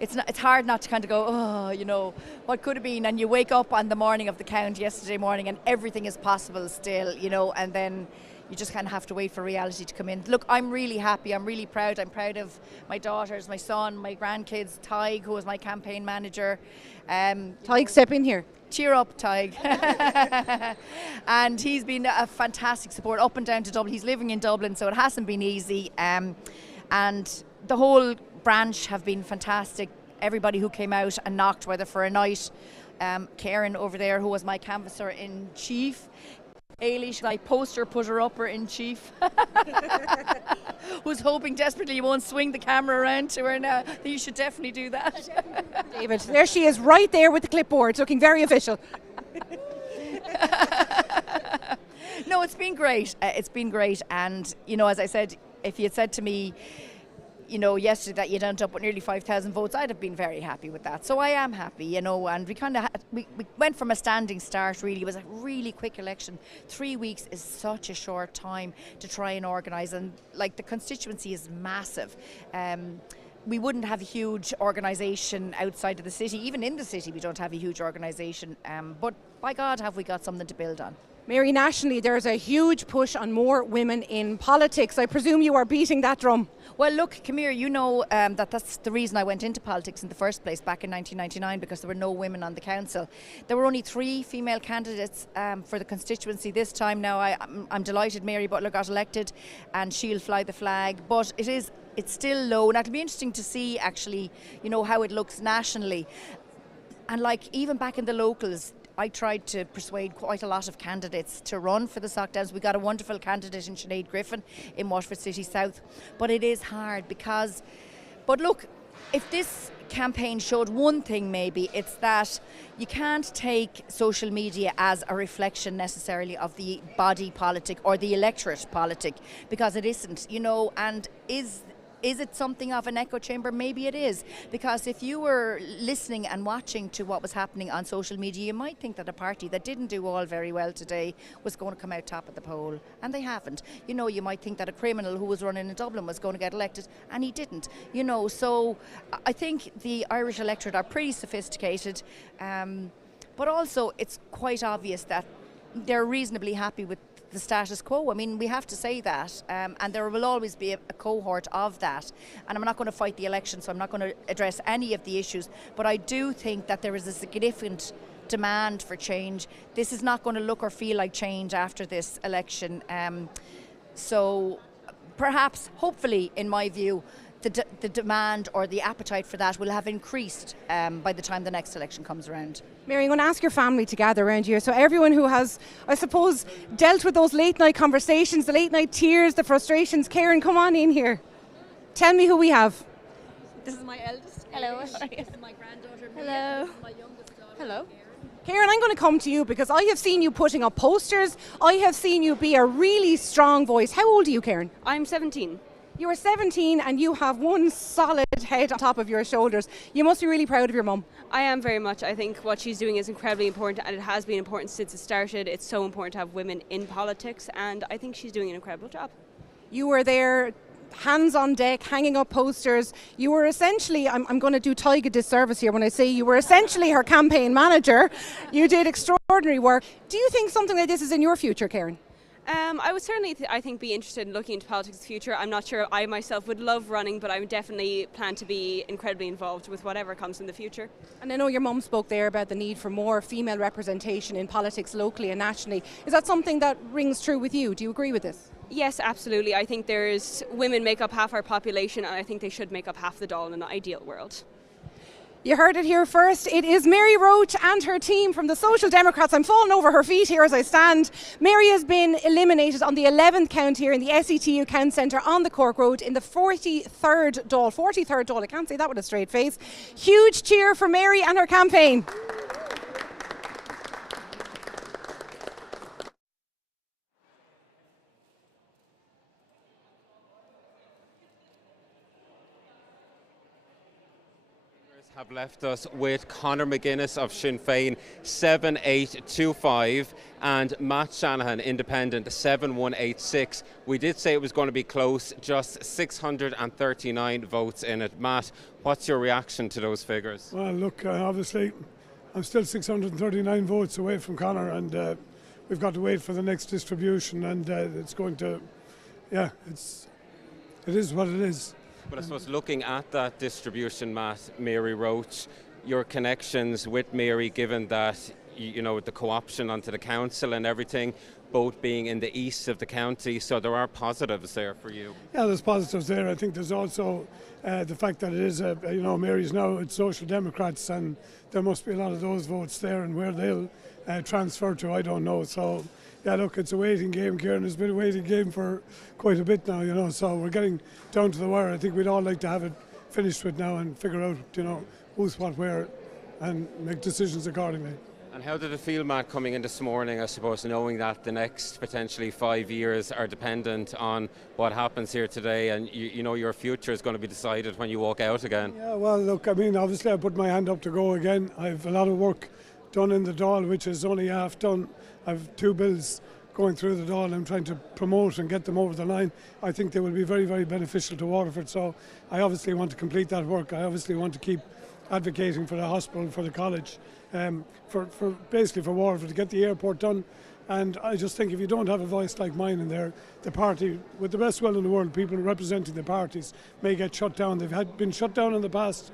It's hard not to kind of go, oh, you know, what could have been, and you wake up on the morning of the count yesterday morning and everything is possible still, you know, and then you just kind of have to wait for reality to come in. Look, I'm really happy, I'm really proud. I'm proud of my daughters, my son, my grandkids, Tig, who was my campaign manager. Tig, step in here. Cheer up, Tig. And he's been a fantastic support up and down to Dublin. He's living in Dublin, so it hasn't been easy. And the whole branch have been fantastic. Everybody who came out and knocked, whether for a night, Karen over there, who was my canvasser in chief, Ailish, my poster putter-upper in chief, who's hoping desperately you won't swing the camera around to her now. You should definitely do that. David, there she is, right there with the clipboard, looking very official. No, it's been great. It's been great. And, you know, as I said, if you had said to me, you know, yesterday that you'd end up with nearly 5,000 votes, I'd have been very happy with that. So I am happy, you know, and we kind of we went from a standing start, really. It was a really quick election. 3 weeks is such a short time to try and organise, and like the constituency is massive. We wouldn't have a huge organisation outside of the city. Even in the city we don't have a huge organisation, but by God have we got something to build on. Mary, nationally there's a huge push on more women in politics. I presume you are beating that drum. Well, look, come here, you know that's the reason I went into politics in the first place back in 1999, because there were no women on the council. There were only 3 female candidates for the constituency this time. Now I'm delighted Mary Butler got elected and she'll fly the flag, but it's still low. Now it'll be interesting to see actually, you know, how it looks nationally. And like even back in the locals, I tried to persuade quite a lot of candidates to run for the Sockdowns. We got a wonderful candidate in Sinead Griffin in Waterford City South, but it is hard because, but look, if this campaign showed one thing maybe, it's that you can't take social media as a reflection necessarily of the body politic or the electorate politic, because it isn't, you know. And is it something of an echo chamber? Maybe it is, because if you were listening and watching to what was happening on social media, you might think that a party that didn't do all very well today was going to come out top of the poll, and they haven't. You know, you might think that a criminal who was running in Dublin was going to get elected, and he didn't. You know, so I think the Irish electorate are pretty sophisticated, but also it's quite obvious that they're reasonably happy with the status quo. I mean, we have to say that, and there will always be a cohort of that, and I'm not going to fight the election, so I'm not going to address any of the issues, but I do think that there is a significant demand for change. This is not going to look or feel like change after this election, so perhaps, hopefully, in my view, the demand or the appetite for that will have increased by the time the next election comes around. Mary, I'm going to ask your family to gather around you. So everyone who has, I suppose, dealt with those late night conversations, the late night tears, the frustrations. Karen, come on in here. Tell me who we have. This is my eldest. Hello. This is my granddaughter. Mia. Hello. This is my youngest daughter. Hello. Karen, I'm going to come to you because I have seen you putting up posters. I have seen you be a really strong voice. How old are you, Karen? I'm 17. You are 17 and you have one solid head on top of your shoulders. You must be really proud of your mum. I am very much. I think what she's doing is incredibly important, and it has been important since it started. It's so important to have women in politics, and I think she's doing an incredible job. You were there, hands on deck, hanging up posters. You were essentially, I'm going to do Tyga disservice here when I say you were essentially her campaign manager. You did extraordinary work. Do you think something like this is in your future, Karen? I would certainly, I think, be interested in looking into politics in the future. I'm not sure I myself would love running, but I would definitely plan to be incredibly involved with whatever comes in the future. And I know your mum spoke there about the need for more female representation in politics locally and nationally. Is that something that rings true with you? Do you agree with this? Yes, absolutely. I think women make up half our population, and I think they should make up half the Dáil in an ideal world. You heard it here first. It is Mary Roach and her team from the Social Democrats. I'm falling over her feet here as I stand. Mary has been eliminated on the 11th count here in the SETU Count Centre on the Cork Road in the 43rd Dáil. 43rd Dáil, I can't say that with a straight face. Huge cheer for Mary and her campaign. Have left us with Conor McGuinness of Sinn Féin 7825 and Matt Shanahan Independent 7186. We did say it was going to be close, just 639 votes in it. Matt, what's your reaction to those figures? Well, look, obviously I'm still 639 votes away from Conor, and we've got to wait for the next distribution, and it's going to, yeah, it is what it is. But I suppose looking at that distribution, Matt, Mary Roach, your connections with Mary, given that, you know, the co-option onto the council and everything, both being in the east of the county, so there are positives there for you. Yeah, there's positives there. I think there's also the fact that it is, Mary's now at Social Democrats, and there must be a lot of those votes there, and where they'll transfer to, I don't know. So, yeah, look, it's a waiting game, Kieran. It's been a waiting game for quite a bit now, you know, so we're getting down to the wire. I think we'd all like to have it finished with now and figure out, you know, who's what where and make decisions accordingly. And how did it feel, Matt, coming in this morning, I suppose, knowing that the next potentially 5 years are dependent on what happens here today, and you know your future is going to be decided when you walk out again? Yeah, well, look, I mean, obviously I put my hand up to go again. I've a lot of work done in the Dáil, which is only half done. I've 2 bills going through the Dáil. I'm trying to promote and get them over the line. I think they will be very, very beneficial to Waterford. So I obviously want to complete that work. I obviously want to keep advocating for the hospital, for the college, for basically for Waterford, to get the airport done. And I just think if you don't have a voice like mine in there, the party, with the best will in the world, people representing the parties may get shut down. They've been shut down in the past.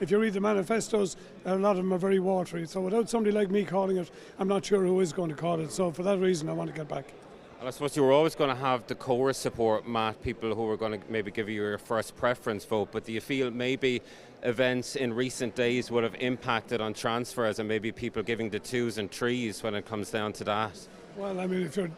If you read the manifestos, a lot of them are very watery. So without somebody like me calling it, I'm not sure who is going to call it. So for that reason, I want to get back. And I suppose you were always going to have the core support, Matt, people who were going to maybe give you your first preference vote. But do you feel maybe events in recent days would have impacted on transfers and maybe people giving the 2s and 3s when it comes down to that? Well, I mean, if you're,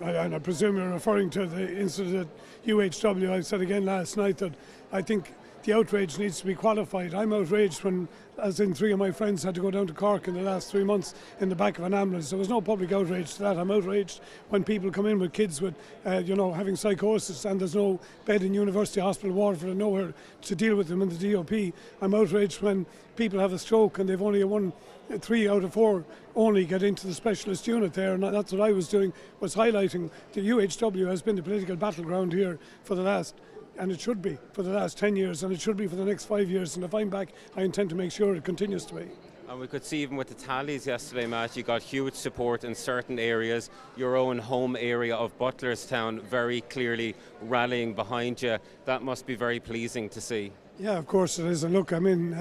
and I presume you're referring to the incident at UHW. I said again last night that I think the outrage needs to be qualified. I'm outraged when, as in 3 of my friends had to go down to Cork in the last 3 months in the back of an ambulance. There was no public outrage to that. I'm outraged when people come in with kids with, having psychosis, and there's no bed in University Hospital Waterford and nowhere to deal with them in the DOP. I'm outraged when people have a stroke and they've only 3 out of 4 only get into the specialist unit there, and that's what I was doing, was highlighting the UHW has been the political battleground here for the last, and it should be for the last 10 years, and it should be for the next 5 years. And if I'm back, I intend to make sure it continues to be. And we could see even with the tallies yesterday, Matt, you got huge support in certain areas. Your own home area of Butlerstown very clearly rallying behind you. That must be very pleasing to see. Yeah, of course it is. And look, I mean,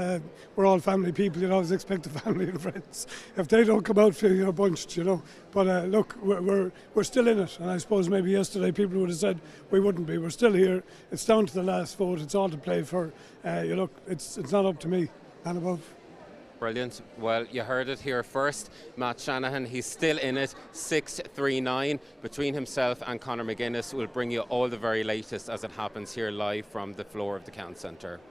we're all family people. You'd always expect the family and friends. If they don't come out, you're bunched, you know. But look, we're still in it. And I suppose maybe yesterday people would have said we wouldn't be. We're still here. It's down to the last vote. It's all to play for. It's not up to me and above. Brilliant. Well, you heard it here first. Matt Shanahan, he's still in it, 6-3-9. Between himself and Conor McGuinness, will bring you all the very latest as it happens here live from the floor of the Count Centre.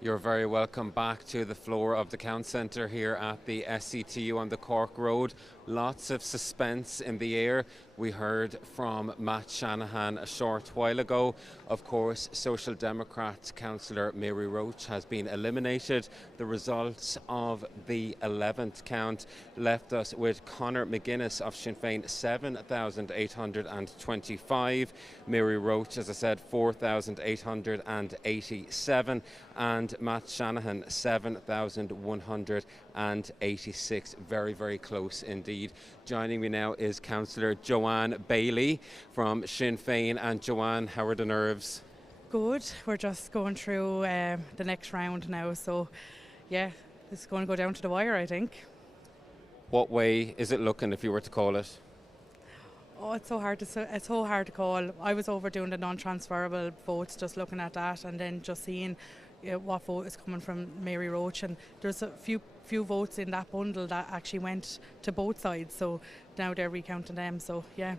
You're very welcome back to the floor of the Count Centre here at the SCTU on the Cork Road. Lots of suspense in the air. We heard from Matt Shanahan a short while ago. Of course, Social Democrat councillor Mary Roach has been eliminated. The results of the 11th count left us with Conor McGuinness of Sinn Féin 7,825. Mary Roach, as I said, 4,887. And Matt Shanahan 7,186. Very, very close indeed. Joining me now is Councillor Joanne Bailey from Sinn Féin. And Joanne, how are the nerves? Good. We're just going through the next round now, so yeah, it's going to go down to the wire, I think. What way is it looking if you were to call it? Oh, it's so hard to call. I was over doing the non-transferable votes, just looking at that, and then just seeing what vote is coming from Mary Roach, and there's a few votes in that bundle that actually went to both sides, so now they're recounting them. So yeah.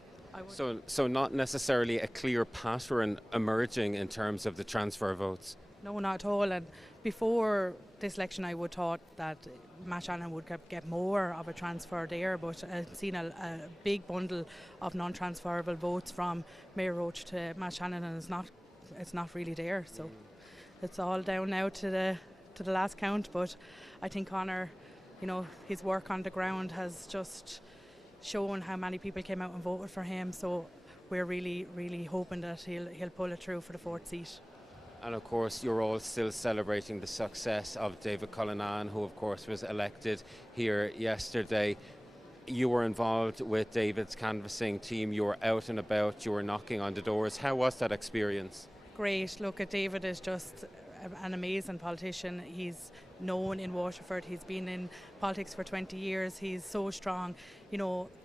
So not necessarily a clear pattern emerging in terms of the transfer votes? No, not at all. And before this election, I would thought that Matt Shanahan would get more of a transfer there, but I've seen a big bundle of non-transferable votes from Mayor Roach to Matt Shanahan, and it's not really there. So it's all down now to the last count. But I think Conor, his work on the ground has just shown how many people came out and voted for him. So we're really, really hoping that he'll pull it through for the fourth seat. And of course, you're all still celebrating the success of David Cullinane, who of course was elected here yesterday. You were involved with David's canvassing team. You were out and about. You were knocking on the doors. How was that experience? Great. Look, David is just an amazing politician. He's known in Waterford. He's been in politics for 20 years. He's so strong,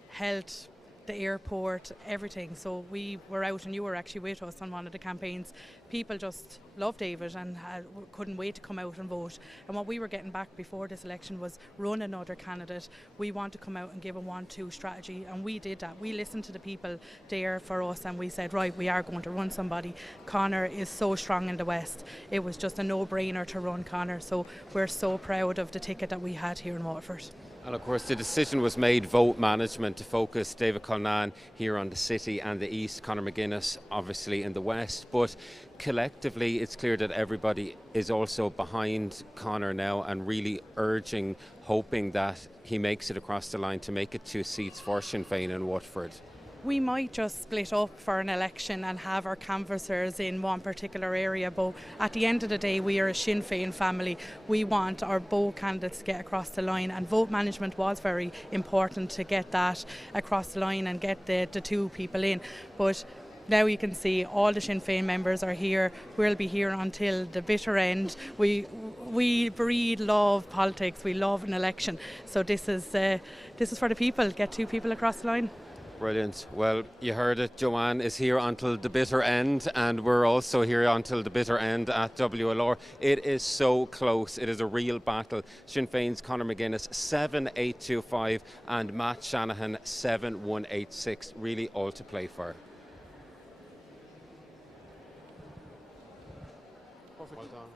health, the airport, everything. So we were out, and you were actually with us on one of the campaigns. People just love David and couldn't wait to come out and vote. And what we were getting back before this election was run another candidate. We want to come out and give a 1-2 strategy, and we did that. We listened to the people there for us, and we said, right, we are going to run somebody. Conor is so strong in the West. It was just a no-brainer to run Conor. So we're so proud of the ticket that we had here in Waterford. And of course the decision was made, vote management, to focus David Cullinane here on the city and the east, Conor McGuinness obviously in the west. But collectively it's clear that everybody is also behind Conor now and really urging, hoping that he makes it across the line to make it 2 seats for Sinn Féin in Waterford. We might just split up for an election and have our canvassers in one particular area, but at the end of the day we are a Sinn Féin family. We want our both candidates to get across the line, and vote management was very important to get that across the line and get the 2 people in. But now you can see all the Sinn Féin members are here. We'll be here until the bitter end. We breed love politics. We love an election. So this is for the people. Get 2 people across the line. Brilliant. Well, you heard it. Joanne is here until the bitter end, and we're also here until the bitter end at WLR. It is so close. It is a real battle. Sinn Féin's Conor McGuinness 7,825 and Matt Shanahan 7,186. Really all to play for. Perfect. Well done.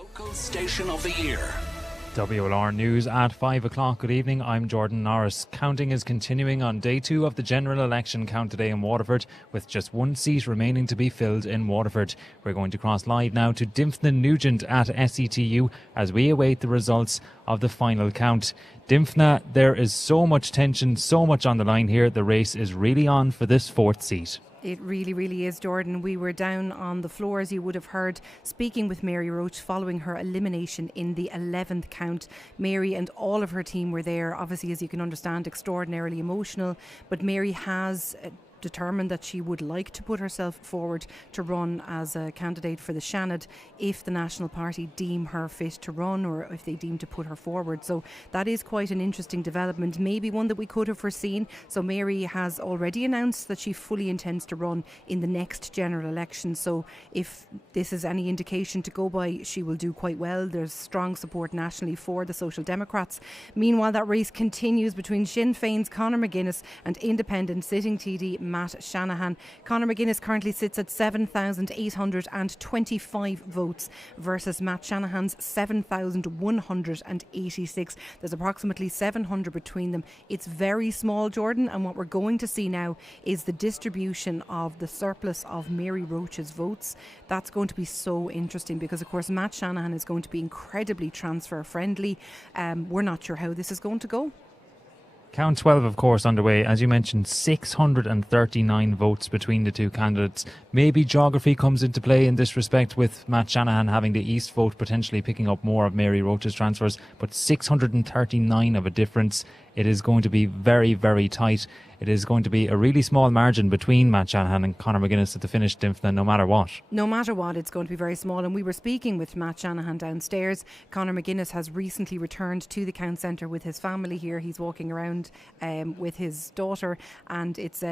Local Station of the Year. WLR News at 5 o'clock. Good evening, I'm Jordan Norris. Counting is continuing on day 2 of the general election count today in Waterford, with just one seat remaining to be filled in Waterford. We're going to cross live now to Dimphna Nugent at SETU as we await the results of the final count. Dimphna, there is so much tension, so much on the line here. The race is really on for this 4th seat. It really, really is, Jordan. We were down on the floor, as you would have heard, speaking with Mary Roach following her elimination in the 11th count. Mary and all of her team were there, obviously, as you can understand, extraordinarily emotional. But Mary has determined that she would like to put herself forward to run as a candidate for the Seanad if the National Party deem her fit to run, or if they deem to put her forward. So that is quite an interesting development, maybe one that we could have foreseen. So Mary has already announced that she fully intends to run in the next general election. So if this is any indication to go by, she will do quite well. There's strong support nationally for the Social Democrats. Meanwhile, that race continues between Sinn Féin's Conor McGuinness and independent sitting TD Matt Shanahan. Conor McGuinness currently sits at 7,825 votes versus Matt Shanahan's 7,186. There's approximately 700 between them. It's very small, Jordan, and what we're going to see now is the distribution of the surplus of Mary Roach's votes. That's going to be so interesting because, of course, Matt Shanahan is going to be incredibly transfer friendly. We're not sure how this is going to go. Count 12, of course, underway. As you mentioned, 639 votes between the two candidates. Maybe geography comes into play in this respect, with Matt Shanahan having the East vote potentially picking up more of Mary Roach's transfers, but 639 of a difference. It is going to be very, very tight. It is going to be a really small margin between Matt Shanahan and Conor McGuinness at the finish, Dimphna, no matter what. No matter what, it's going to be very small. And we were speaking with Matt Shanahan downstairs. Conor McGuinness has recently returned to the Count Centre with his family here. He's walking around with his daughter, and it's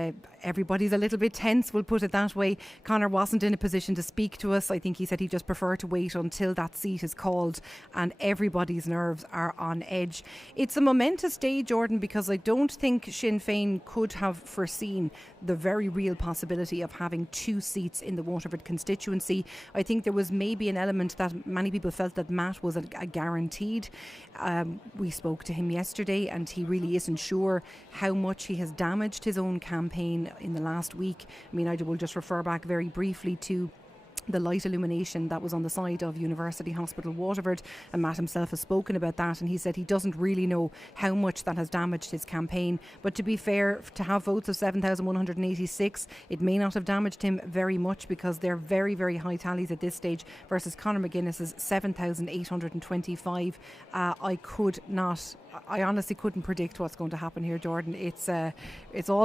everybody's a little bit tense, we'll put it that way. Conor wasn't in a position to speak to us. I think he said he'd just prefer to wait until that seat is called, and everybody's nerves are on edge. It's a momentous day, Jordan, because I don't think Sinn Féin could have foreseen the very real possibility of having 2 seats in the Waterford constituency. I think there was maybe an element that many people felt that Matt was a guaranteed. We spoke to him yesterday and he really isn't sure how much he has damaged his own campaign in the last week. I mean, I will just refer back very briefly to the light illumination that was on the side of University Hospital Waterford, and Matt himself has spoken about that, and he said he doesn't really know how much that has damaged his campaign. But to be fair, to have votes of 7,186, it may not have damaged him very much, because they're very, very high tallies at this stage versus Conor McGuinness's 7,825. I honestly couldn't predict what's going to happen here, Jordan. It's all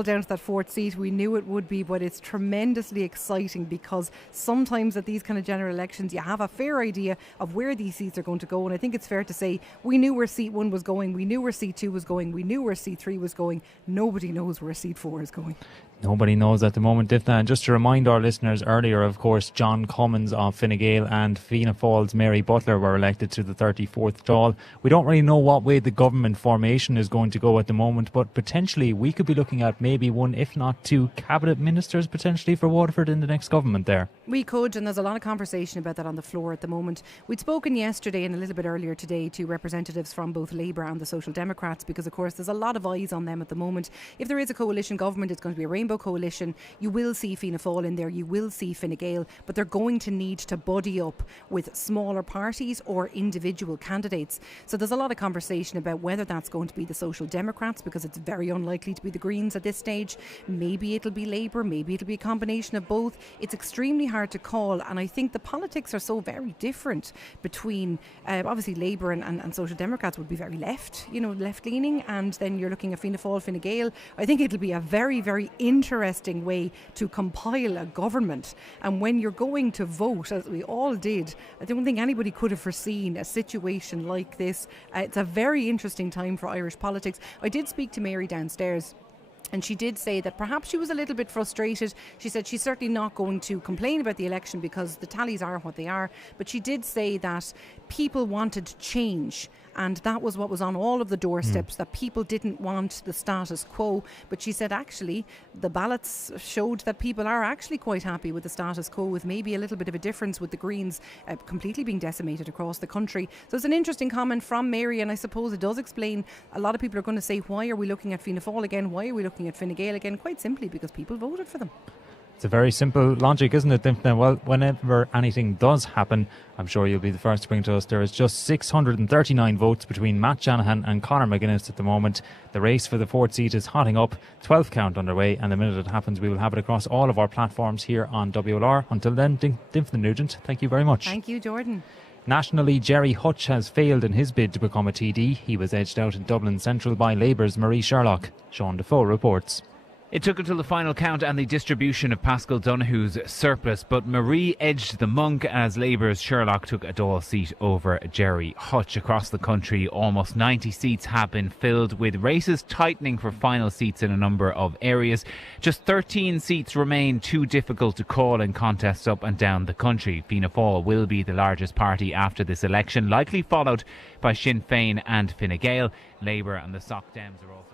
down to that 4th seat. We knew it would be, but it's tremendously exciting because sometimes at these kind of general elections you have a fair idea of where these seats are going to go, and I think it's fair to say we knew where seat 1 was going, we knew where seat 2 was going, we knew where seat 3 was going. Nobody knows where seat 4 is going. Nobody knows at the moment, Dimphna. And just to remind our listeners, earlier, of course, John Cummins of Fine Gael and Fianna Fáil's Mary Butler were elected to the 34th Dáil. We don't really know what way the government formation is going to go at the moment, but potentially we could be looking at maybe 1, if not 2, cabinet ministers potentially for Waterford in the next government there. We could, and there's a lot of conversation about that on the floor at the moment. We'd spoken yesterday and a little bit earlier today to representatives from both Labour and the Social Democrats, because of course there's a lot of eyes on them at the moment. If there is a coalition government, it's going to be a rainbow coalition. You will see Fianna Fáil in there, you will see Fine Gael, but they're going to need to buddy up with smaller parties or individual candidates. So there's a lot of conversation about whether that's going to be the Social Democrats, because it's very unlikely to be the Greens at this stage. Maybe it'll be Labour, maybe it'll be a combination of both. It's extremely hard to call, and I think the politics are so very different between obviously Labour and Social Democrats would be very left leaning, and then you're looking at Fianna Fáil, Fine Gael. I think it'll be a very, very interesting way to compile a government, and when you're going to vote, as we all did, I don't think anybody could have foreseen a situation like this. It's a very interesting time for Irish politics. I did speak to Mary downstairs, and she did say that perhaps she was a little bit frustrated. She said she's certainly not going to complain about the election because the tallies are what they are. But she did say that people wanted change and that was what was on all of the doorsteps, that people didn't want the status quo. But she said actually the ballots showed that people are actually quite happy with the status quo, with maybe a little bit of a difference with the Greens completely being decimated across the country. So it's an interesting comment from Mary, and I suppose it does explain. A lot of people are going to say, why are we looking at Fianna Fáil again? Why are we looking at Fine Gael again? Quite simply because people voted for them. It's a very simple logic, isn't it, Dimphna? Well, whenever anything does happen, I'm sure you'll be the first to bring to us, there is just 639 votes between Matt Shanahan and Conor McGuinness at the moment. The race for the 4th seat is hotting up, 12th count underway, and the minute it happens we will have it across all of our platforms here on WLR. Until then, Dimphna Nugent, thank you very much. Thank you, Jordan. Nationally, Jerry Hutch has failed in his bid to become a TD. He was edged out in Dublin Central by Labour's Marie Sherlock. Sean Defoe reports. It took until the final count and the distribution of Pascal Donoghue's surplus, but Marie edged the monk as Labour's Sherlock took a Dáil seat over Jerry Hutch. Across the country, almost 90 seats have been filled, with races tightening for final seats in a number of areas. Just 13 seats remain too difficult to call in contests up and down the country. Fianna Fáil will be the largest party after this election, likely followed by Sinn Féin and Fine Gael. Labour and the Soc Dems are also...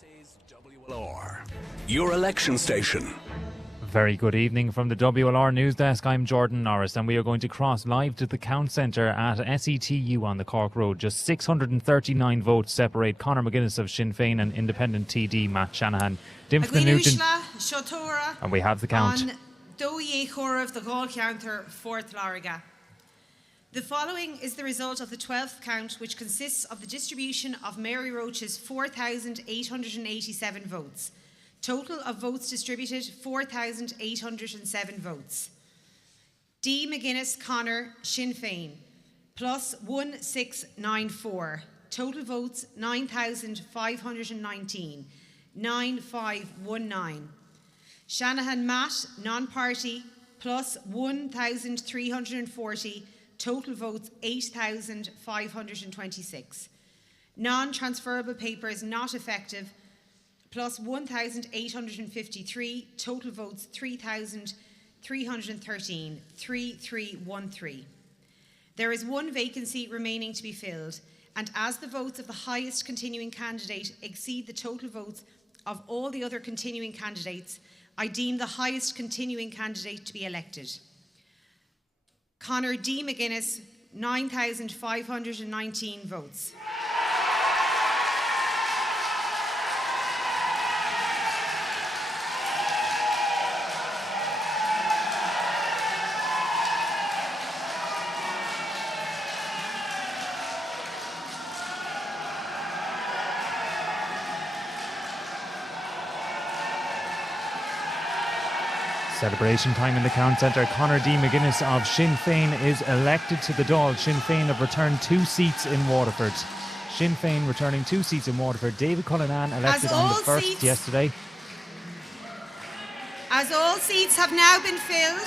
This is WLR, your election station. Very good evening from the WLR News Desk. I'm Jordan Norris and we are going to cross live to the Count Centre at SETU on the Cork Road. Just 639 votes separate Conor McGuinness of Sinn Féin and independent TD Matt Shanahan. Dimfna Nugent. And we have the count. On Dói Chóramh the Gall Counter, 4th Lariga. The following is the result of the 12th count, which consists of the distribution of Mary Roach's 4,887 votes. Total of votes distributed, 4,807 votes. D. McGuinness Conor, Sinn Féin, plus 1694. Total votes, 9,519. 9519. Shanahan Matt, non-party, plus 1,340. Total votes, 8,526. Non-transferable papers not effective, plus 1,853, total votes 3,313, 3313. There is one vacancy remaining to be filled, and as the votes of the highest continuing candidate exceed the total votes of all the other continuing candidates, I deem the highest continuing candidate to be elected. Conor D. McGuinness, 9,519 votes. Celebration time in the Count Centre. Conor D. McGuinness of Sinn Féin is elected to the Dáil. Sinn Féin have returned 2 seats in Waterford. Sinn Féin returning 2 seats in Waterford. David Cullinan elected on the 1st yesterday. As all seats have now been filled,